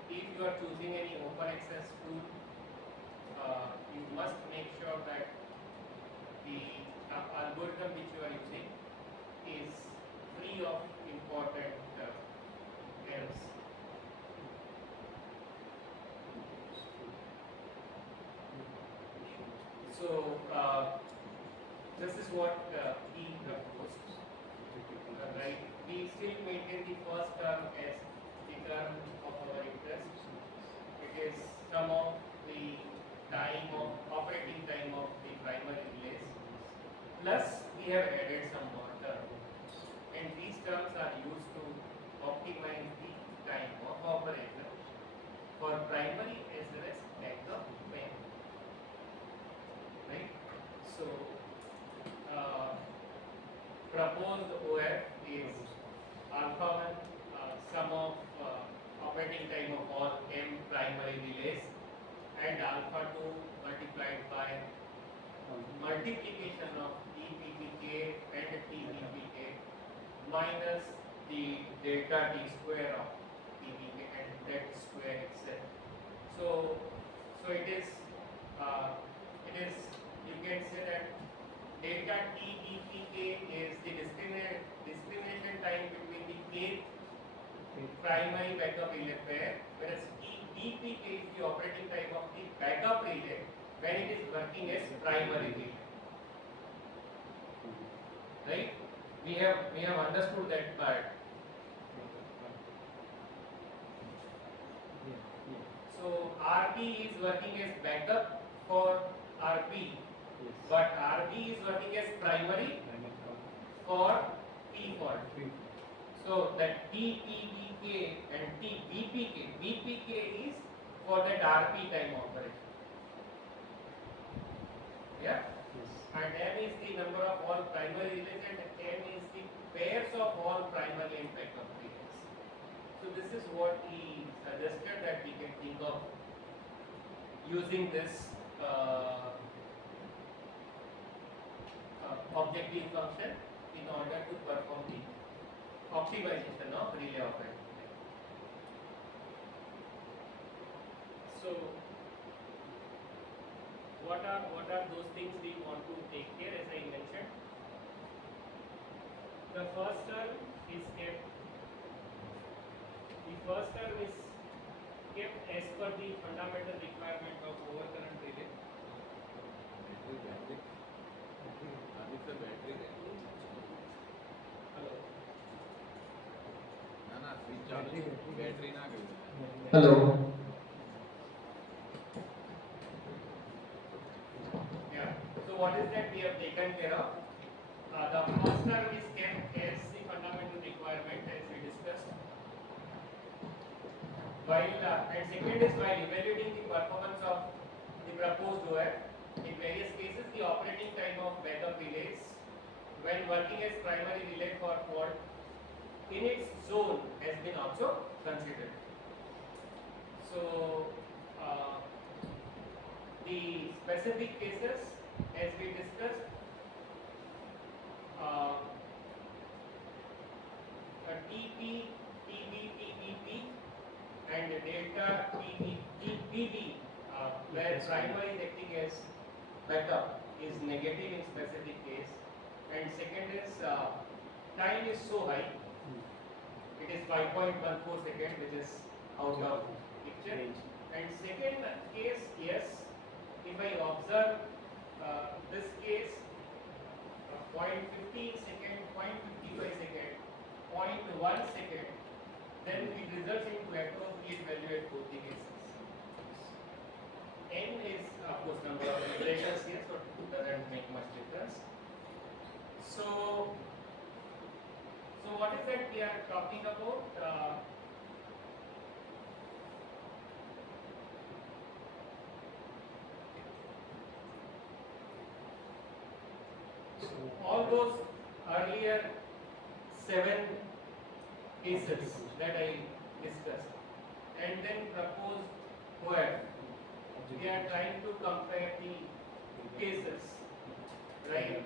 if you are choosing any open access tool, you must make sure that the algorithm which you are using is free of important errors. So this is what he proposed. Right? We still maintain the first term as the term of our interest. It is sum of the operating time of the primary relays, plus we have added some more terms, and these terms are used to optimize the time of operation for primary as well as backup when. Right? So proposed OF is alpha 1 sum of operating time of all m primary relays, and alpha 2 multiplied by multiplication of EPPK and TPPK minus the delta T square of PPK and that square itself. So, so it is, you can say that delta T BPK is the discrimination time between the kth primary backup relay pair, whereas T BPK is the operating time of the backup relay when it is working as primary relay. Right? We have understood that part. So RP is working as backup for RP, but RP is working as primary for P fault. So that TPBK and TBPK, BPK is for that RP time operation. Yeah? And N is the number of all primary relays and N is the pairs of all primary and backup relays. So this is what he suggested that we can think of using this objective function in order to perform the optimization of relay operating time. So, what are those things we want to take care? As I mentioned, the first term is kept. The first term is kept as per the fundamental requirement of overcurrent relay. Hello. Hello. Yeah. So what is that we have taken care of? The first term is kept as the fundamental requirement as we discussed. While and second is while evaluating the performance of the proposed OR, in various cases the operating time of backup relays when working as primary relay for fault in its zone has been also considered. So the specific cases as we discussed, TP, TB, TBP and delta TBB where primary is acting as backup is negative in specific case, and second is time is so high, it is 5.14 second, which is out of picture. And second case, yes, if I observe this case 0.15 second, 0.55 second, 0.1 second, then it results into appropriate value at both the cases. N is of course number of iterations here, so it doesn't make much difference. So what is that we are talking about? All those earlier 7 cases that I discussed and then proposed where we are trying to compare the cases, right?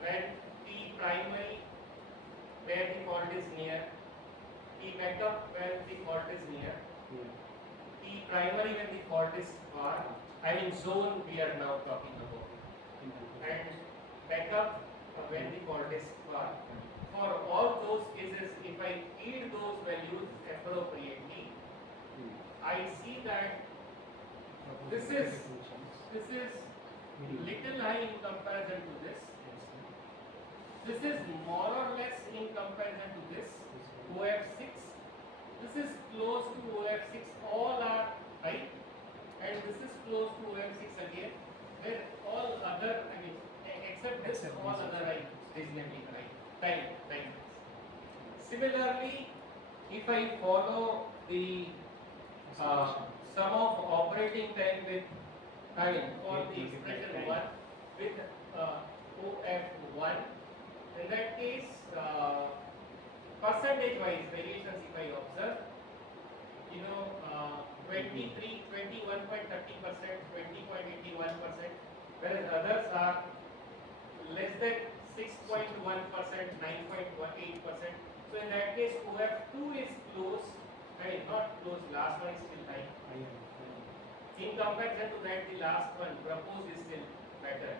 When the primary where the fault is near, the backup where the fault is near, the primary when the fault is far, I mean zone we are now talking about, and backup when the fault is far. For all those cases, if I feed those values appropriately, I see that this is little high in comparison to this. This is more or less in comparison to this OF6. This is close to OF6. All are high, and this is close to OF6 again. Where all other, I mean, except this, all other are reasonably high. Time. Similarly, if I follow the sum of operating time with time for the expression 1 with OF1, in that case, percentage wise variations if I observe, 23, 21.30%, 20.81%, whereas others are less than 6.1%, 9.18%. So in that case, OF2 is close. I mean, not close, last one is still high. In comparison to that, the last one proposed is still better.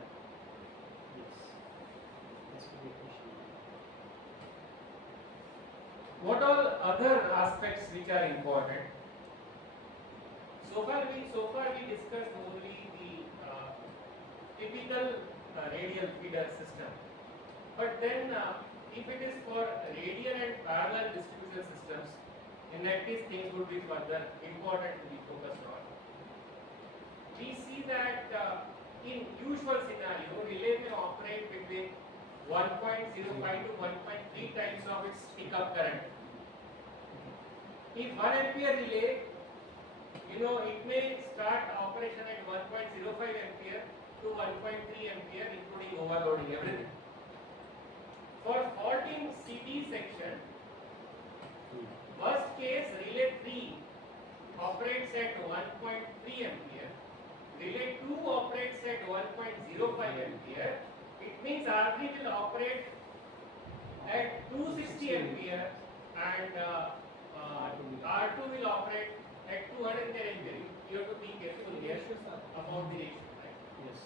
What all other aspects which are important? So far we discussed only the typical radial feeder system. But then if it is for radial and parallel distribution systems, in that case things would be further important to be focused on. We see that in usual scenario, relay may operate between 1.05 to 1.3 times of its pickup current. If 1 ampere relay, it may start operation at 1.05 ampere to 1.3 ampere, including overloading everything. For fault in CD section, worst case relay 3 operates at 1.3 ampere, relay 2 operates at 1.05 ampere. It means R3 will operate at 260 ampere and R2 will operate at 210 ampere. You have to be careful here about the ratio, right? Yes.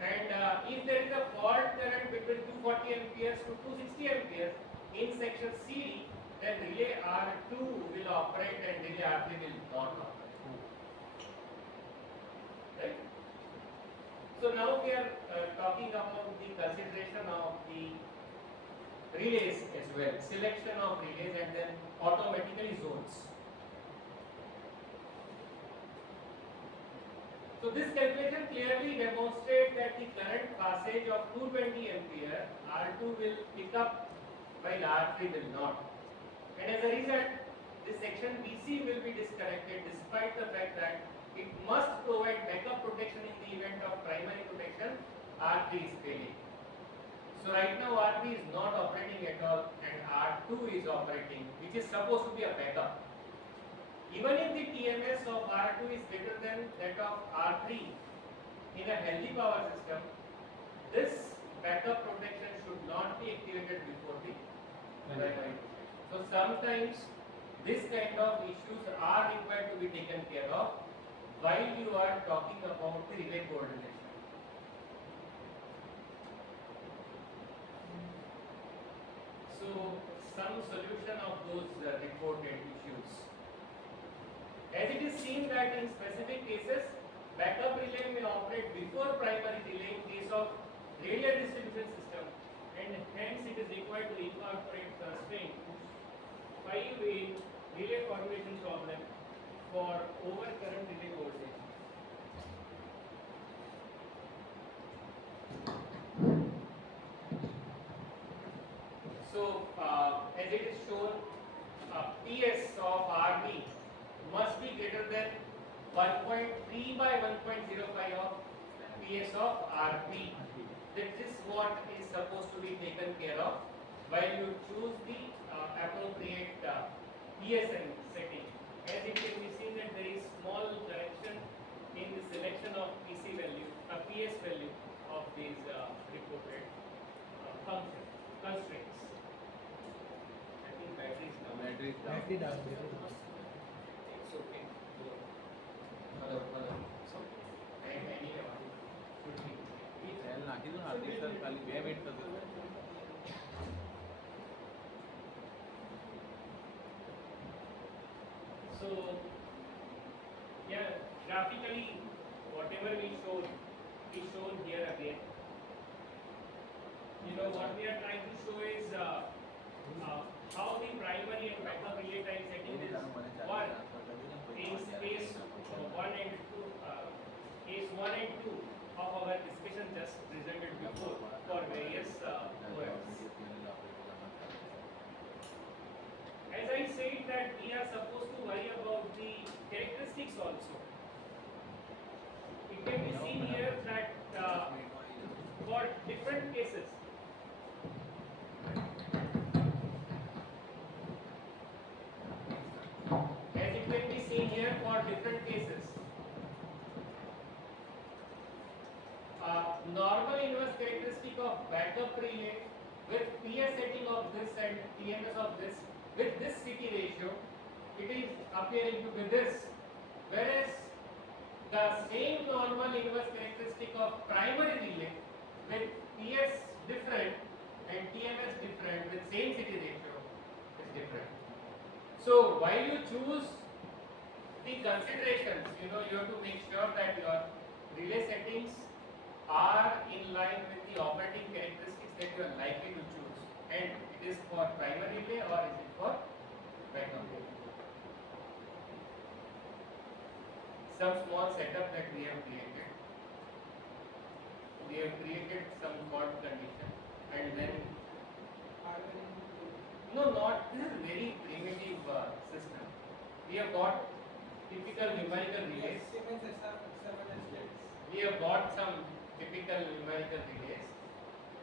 And if there is a fault current between 240 amperes to 260 amperes in section CD, then relay R2 will operate and relay R3 will not operate. Right? So now we are talking about the consideration of the relays as well, selection of relays and then automatically zones. So this calculation clearly demonstrates that the current passage of 220 ampere R2 will pick up while R3 will not. And as a result, this section BC will be disconnected despite the fact that it must provide backup protection in the event of primary protection R3 is failing. So right now R3 is not operating at all and R2 is operating, which is supposed to be a backup. Even if the TMS of R2 is greater than that of R3 in a healthy power system, this backup protection should not be activated before the primary protection. So sometimes this kind of issues are required to be taken care of while you are talking about the relay coordination. So some solution of those reported issues. As it is seen that in specific cases, backup relay may operate before primary relay in case of radial distribution system, and hence it is required to incorporate constraint 5 in relay formulation problem for overcurrent relay voltage. So as it is shown, PS of RB must be greater than 1.3 by 1.05 of PS of RB. That is what is supposed to be taken care of while you choose the appropriate PSN setting. As it can be seen that there is small correction in the selection of PC value, PS value of these reported function constraints. I think battery is down. Battery down. It's okay. Hello. Any should be. सेल नाखी तो Hardik sir खाली बे wait कर देते So, yeah, graphically, whatever we showed is shown here again. What we are trying to show is how the primary and backup relay time setting is one in space 1 and 2, case 1 and 2 of our discussion just presented before for various OFs. As I said that we are supposed to worry about the characteristics also. It can be seen here that for different cases, as it can be seen here for different cases, normal inverse characteristic of backup relay with PS setting of this and TMS of this with this CT ratio, it is appearing to be this, whereas the same normal inverse characteristic of primary relay with PS different and TMS different with same city ratio is different. So while you choose the considerations, you have to make sure that your relay settings are in line with the operating characteristics that you are likely to choose, and it is for primary relay or is it for backup relay. Some small setup that we have created. We have created some fault condition and then not this is very primitive system. We have got typical numerical relays. We have got some typical numerical relays.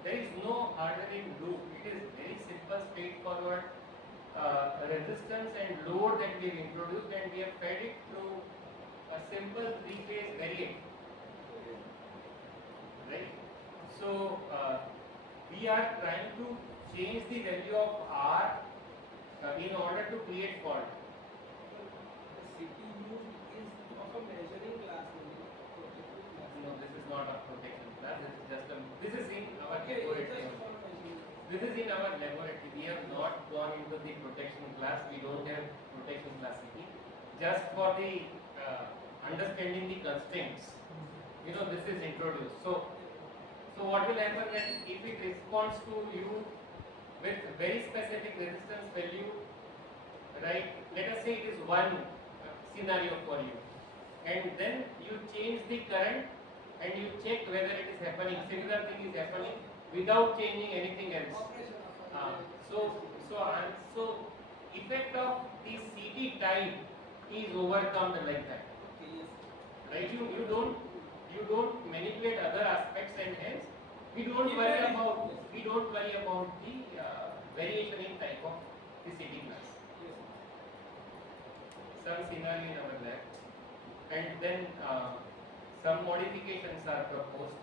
There is no hardening loop. It is very simple, straightforward resistance and load that we have introduced, and we have fed it through a simple three-phase variant. Right? So we are trying to change the value of R in order to create fault. The CPU is of a measuring class only, protective class. No, this is not a protection class. This is just a. This is in our Okay, laboratory. just for measuring. This is in our laboratory. We have not gone into the protection class. We don't have protection class CP. Just for the understanding the constraints, this is introduced. So what will happen then if it responds to you with very specific resistance value, right? Let us say it is one scenario for you, and then you change the current and you check whether it is happening. Similar thing is happening without changing anything else. So effect of the CD type is overcome like that. Okay, yes. Right? You don't manipulate other aspects, and hence we don't worry about the variation in type of the CD class. Yes. Some scenario in our lab, and then some modifications are proposed.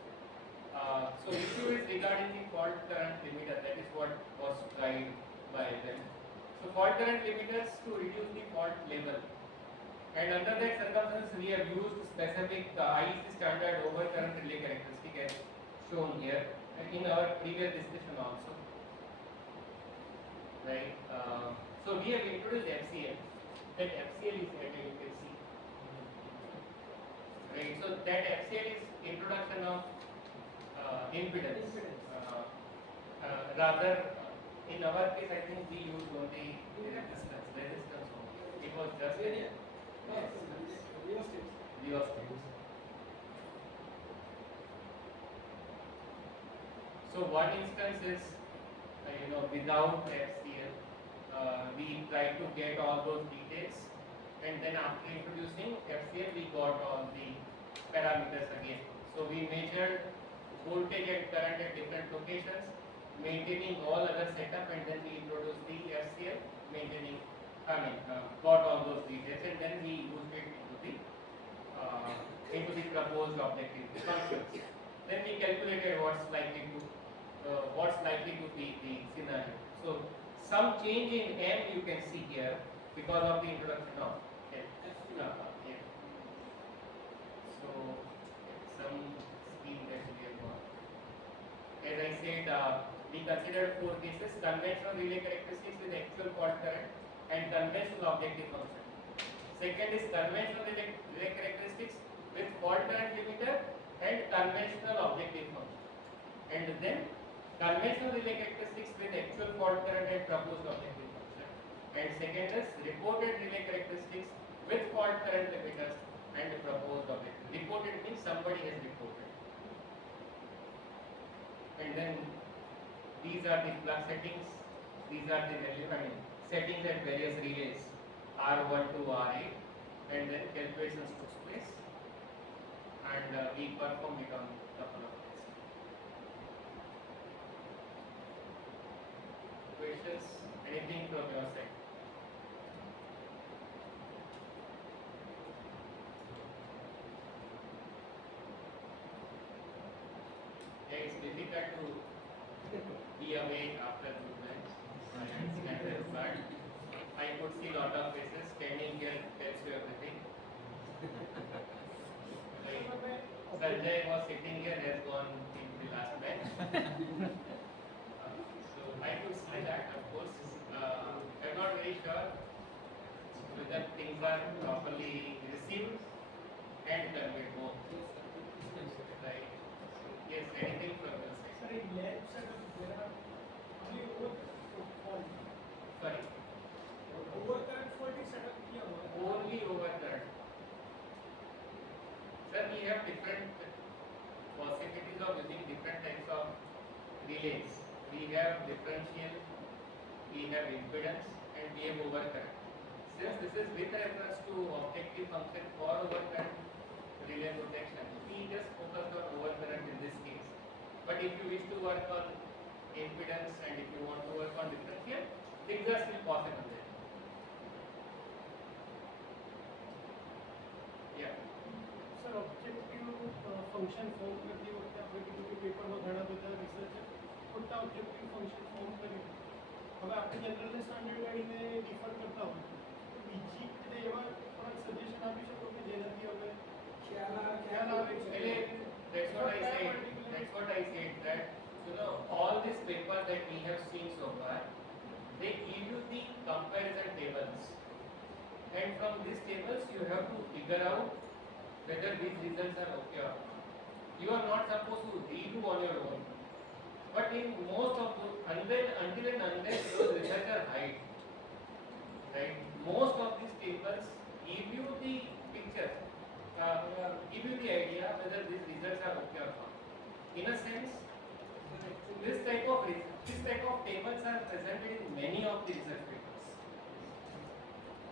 So issue is regarding the fault current limiter. That is what was tried by them. So fault current limiters to reduce the fault level. And under that circumstances, we have used specific IEC standard overcurrent relay characteristic as shown here in our previous discussion also. Right. So we have introduced FCL. That FCL is here, you can see. Right. So that FCL is introduction of impedance. Rather, in our case, I think we used only resistance only. It was just rheostats. So one instance is, without FCL, we tried to get all those details, and then after introducing FCL, we got all the parameters again. So we measured voltage and current at different locations, maintaining all other setup, and then we introduced the FCL, got all those details, and then we used it into the proposed objective functions. Then we calculated what's likely to be the scenario. So some change in M you can see here because of the introduction of M. So some scheme that we have got. As I said, we considered 4 cases: conventional relay characteristics with actual fault current and conventional objective function. Second is conventional relay characteristics with fault current limiter and conventional objective function. And then conventional relay characteristics with actual fault current and proposed objective function. And second is reported relay characteristics with fault current limiters and proposed objective. Reported means somebody has reported. And then these are the flux settings. These are the settings at various relays R1 to R8, and then calculations took place, and we performed it on a couple of days. Questions? Anything from your side? Yeah, it's difficult to be awake after good night. I understand that, but I could see a lot of faces standing here So I could say that, of course. I'm not very sure whether things are properly received and conveyed both. Right? Yes, anything from your side? Sir, in lab setup, there are only overcurrent fault. Sorry, Overcurrent fault is set up किया हुआ है. only overcurrent. Sir, we have different possibilities of using different types of relays. We have differential, we have impedance, and we have overcurrent. Since this is with reference to objective function for overcurrent relay protection, we just focused on overcurrent in this case. But if you wish to work on impedance and if you want to work on differential, things are still possible there. Yeah. Sir objective function form કરતી વખતે આપણે કીધું કે પેપરમાં ઘણા બધા researcher ખોટા objective function form કર્યું. હવે આપણે જનરલ સ્ટાન્ડર્ડ ગાડીને ડિફર કરતા હોય તો બીજી રીતે એવા થોડાક સજેશન આપી શકો કે જેનાથી હવે ખ્યાલ આવે Really, that's what I said that you know all these papers that we have seen so far, they give you the comparison tables, and from these tables you have to figure out whether these results are okay or not. You are not supposed to redo on your own, but in most of the until and unless those results are hide, right? Most of these tables give you the picture. Give you the idea whether these results are okay or not. In a sense, this type of tables are presented in many of the research papers.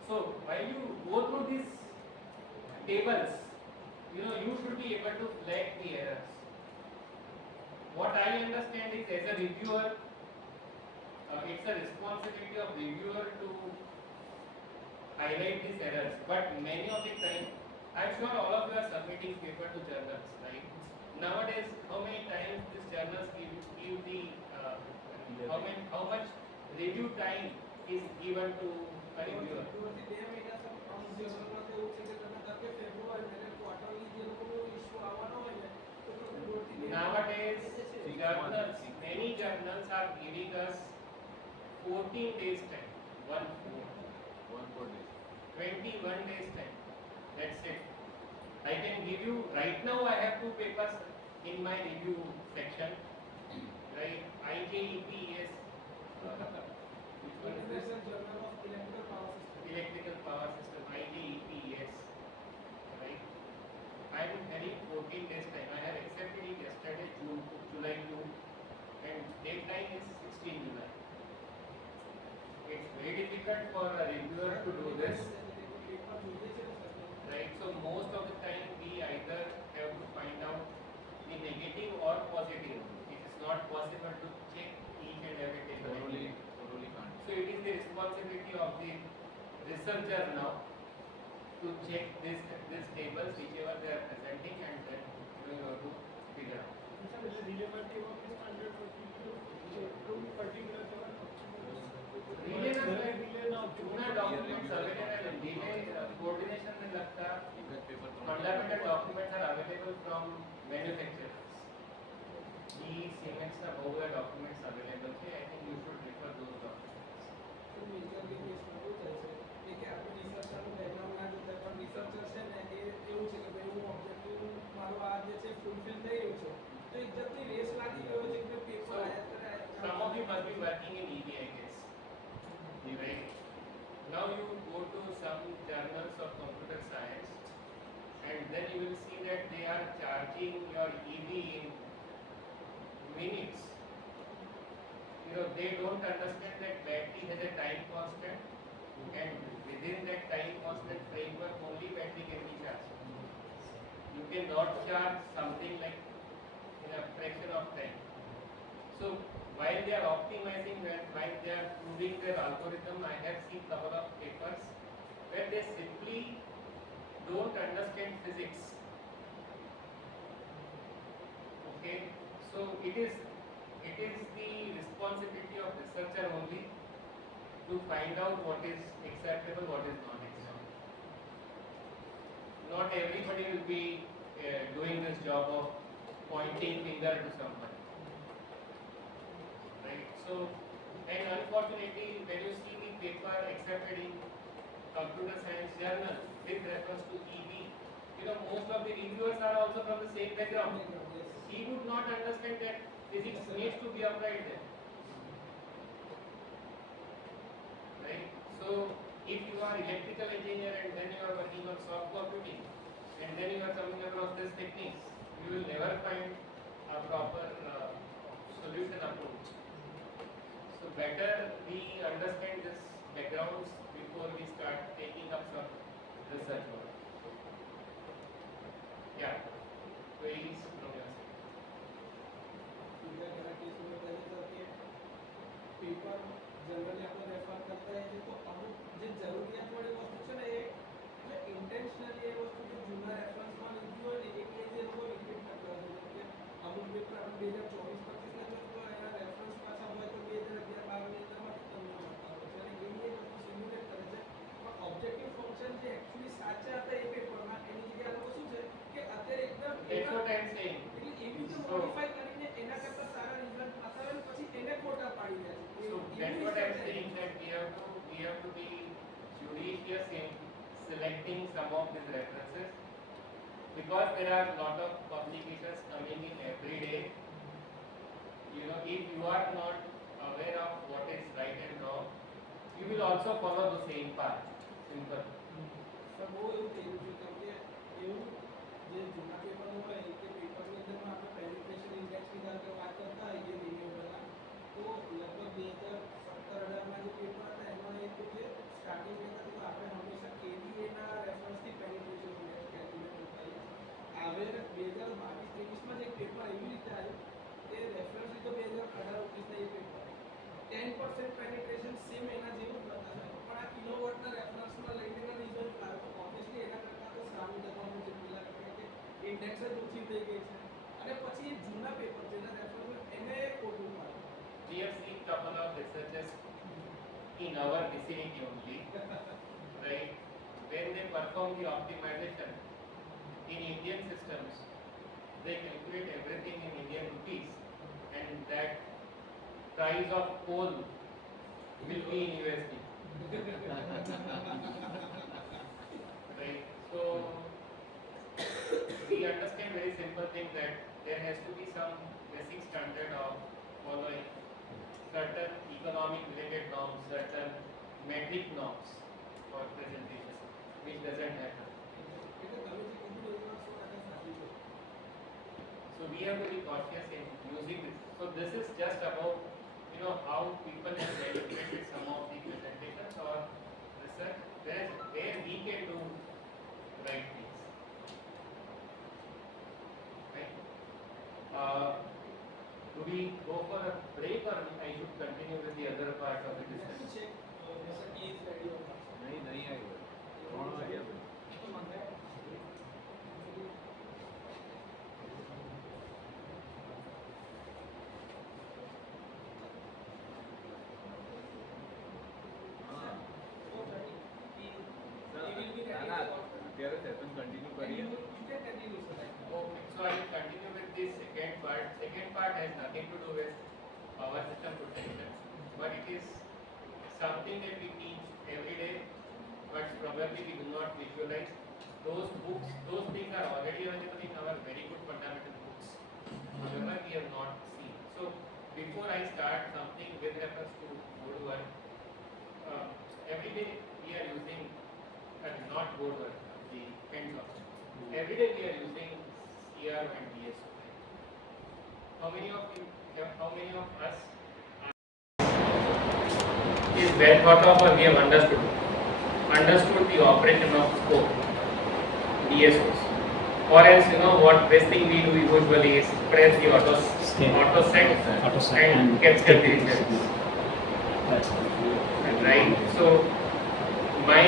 So while you go through these tables, you know you should be able to flag the errors. What I understand is as a reviewer, it's a responsibility of reviewer to highlight these errors. But many of the time, I'm sure all of you are submitting paper to journals, right? Nowadays, how many times these journals give the how much review time is given to a reviewer? Nowadays, many journals are giving us 14 days time, 1 4 days. 21 days time. That's it. I can give you, right now I have 2 papers in my review section, right? IJEPS, which one is this? Electrical Power System, IJEPS, right? I am having 14 days time. I have accepted it yesterday, July 2, and deadline is 16 July. It's very difficult for a reviewer to do this. Right, so most of the time we either have to find out the negative or positive. It is not possible to check each and every table. Thoroughly can't. So it is the responsibility of the researcher now to check these tables whichever they are presenting, and then you have to figure out. Sir એટલે રિલેવન્ટી એવા કે standard procedure એટલું particular Relay ના जूना documents available है. relay coordination में लगता एक જ paper fundamental documents are available from manufacturers. ई सीमेंट्स ना बहुत બધા डॉक्यूमेंट्स अवेलेबल છે. I think you should refer those documents. Majorly કેસમાં એવું થાય છે કે આપણે રિસર્ચરનું બેકગ્રાઉન્ડ ના જોતા પણ રિસર્ચર છે ને એ એવું છે કે ભાઈ હું ઓબ્જેક્ટિવ મારો આ જે છે ફૂલફિલ થઈ રહ્યું છે તો એક જાતની રેસ લાગી ગયો છે કે પેપર આયા કરે. Some of you must be working in ED, I guess. Right? Now you go to some journals of computer science, and then you will see that they are charging your ED in minutes. You know, they don't understand that battery has a time constant, and within that time constant framework only battery can be charged. You cannot charge something like in a fraction of time. So while they are optimizing that, while they are proving their algorithm, I have seen couple of papers where they simply don't understand physics. Okay, so it is the responsibility of researcher only to find out what is acceptable, what is not acceptable. Not everybody will be doing this job of pointing finger to someone. right? So, and unfortunately, when you see the paper accepted in computer science journal with reference to EV, most of the reviewers are also from the same background. He would not understand that physics needs to be applied there, right? So, if you are electrical engineer and then you are working on soft computing, and then you are coming across these techniques, you will never find a proper solution approach. So better we understand this backgrounds before we start taking up some research work. Yeah, queries from your side. Paper generally આપણે refer કરતા હોઈએ તો અમુક જે જરૂરિયાતવાળી વસ્તુ છે ને એ એટલે ઇન્ટેન્શનલી એ વસ્તુ જે જૂના રેફરન્સમાં લીધી હોય ને એ જે લોકો રિપીટ કરતા હોય છે કે અમુક પેપર આપણે 2024-25 ના જો એના રેફરન્સ પાછા હોય તો 2011-12 ની અંદરમાંથી તમને મળતા હોય છે અને એની એ વસ્તુ સિમ્યુલેટ કરે છે પણ ઓબ્જેક્ટિવ ફંક્શન જે એકચ્યુઅલી સાચા હતા એ પેપરમાં એની જગ્યાએ આ લોકો શું છે કે અત્યારે એકદમ That's what I am saying. એટલે એવી રીતે મોડિફાઈ કરીને એના કરતા સારા રિઝલ્ટ આવતા હોય ને પછી એને ખોટા પાડી દે છે. So that's what I am saying, that we have to be judicious in selecting some of these references, because there are lot of publications coming in every day. If you are not aware of what is right and wrong, you will also follow the same path. Simple. પણ બહુ એવું થઈ રહ્યું છે કેમ કે એવું જે જૂના પેપરનું હોય કે પેપરની અંદરમાં આપણે પેનિટ્રેશન ઇન્ડેક્સની ધારો કે વાત કરતા હોઈએ રિન્યુએબલના તો લગભગ 2017-18માં જે પેપર હતા એમાં એ તો જે સ્ટાર્ટિંગ હતા તો આપણે હંમેશા કેવીએના રેફરન્સથી પેનિટ્રેશન ઇન્ડેક્સ કેલ્ક્યુલેટ કરતા હોઈએ. હવે 2022-23માં જે એક પેપર એવી રીતે આવ્યું કે રેફરન્સ લીધો 2018-19ના એ પેપર 10% પેનિટ્રેશન સેમ એના જેવું જ બતાવે પણ આ કિલોવોટના રેફરન્સમાં લઈને રિઝલ્ટ લાવે તો ઓબ્વિયસલી એના કરતાં તો સારું જવાનું છે પેલા કરતાં કે ઇન્ડેક્સ જ ઓછી થઈ ગઈ છે અને પછી એ જૂના પેપર જેના રેફરન્સ એને ખોટું પાડે. We have seen couple of researchers in our vicinity only, right? When they perform the optimization in Indian systems, they calculate everything in Indian rupees, and that price of coal will be in USD. Right? So we understand very simple thing that there has to be some basic standard of following certain economic related norms, certain metric norms for presentation, which doesn't happen. એટલે તમે જે કીધું એ વાત 100% સાચી છે. So we have to be cautious in using this. So this is just about how people have manipulated some of the presentations or research where we can do right things. Right? Do we go for a break or I should continue with the other part of the discussion? Check જैसा कि is ready होगा नहीं नहीं आएगा 3 वाग्या पे તો મંગાય અત્યારે session continue કરીએ. Okay, so I will continue with this second part. Second part has nothing to do with power system protection, but it is something that we teach every day, but probably we do not visualize. Those books, those things are already available in our very good fundamental books. However, we have not seen. So before I start something with reference to board work, every day we are using, not board work, the hands on. Every day we are using CR and DSO. How many of us is well thought of or we have understood the operation of scope, DSOs? Or else, what best thing we do usually is press the auto set and capture the results. Right? So my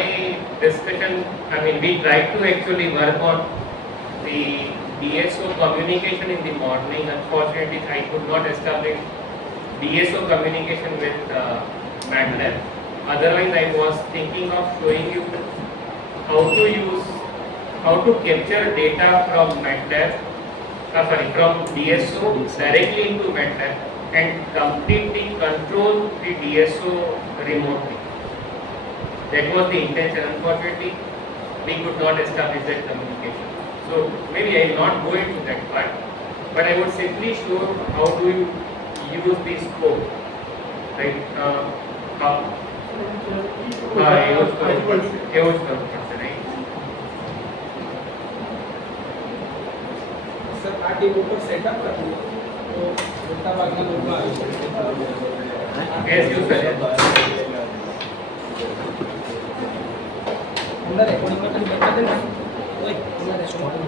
discussion, we try to actually work on the DSO communication in the modeling. Unfortunately, I could not establish DSO communication with MATLAB. Otherwise, I was thinking of showing you how to capture data from MATLAB, from DSO directly into MATLAB and completely control the DSO remotely. That was the intention. Unfortunately, we could not establish that communication. So maybe I will not go into that part, but I would simply show how do you use the scope, right? How એવું જ કરવું પડશે, right? Sir આ team ઉપર setup કરવું તો મોટા ભાગના લોકો આવી શકે. As you said. અંદર રેકોર્ડિંગ કરતા બતાવી દે. ઓય અંદર રેકોર્ડિંગ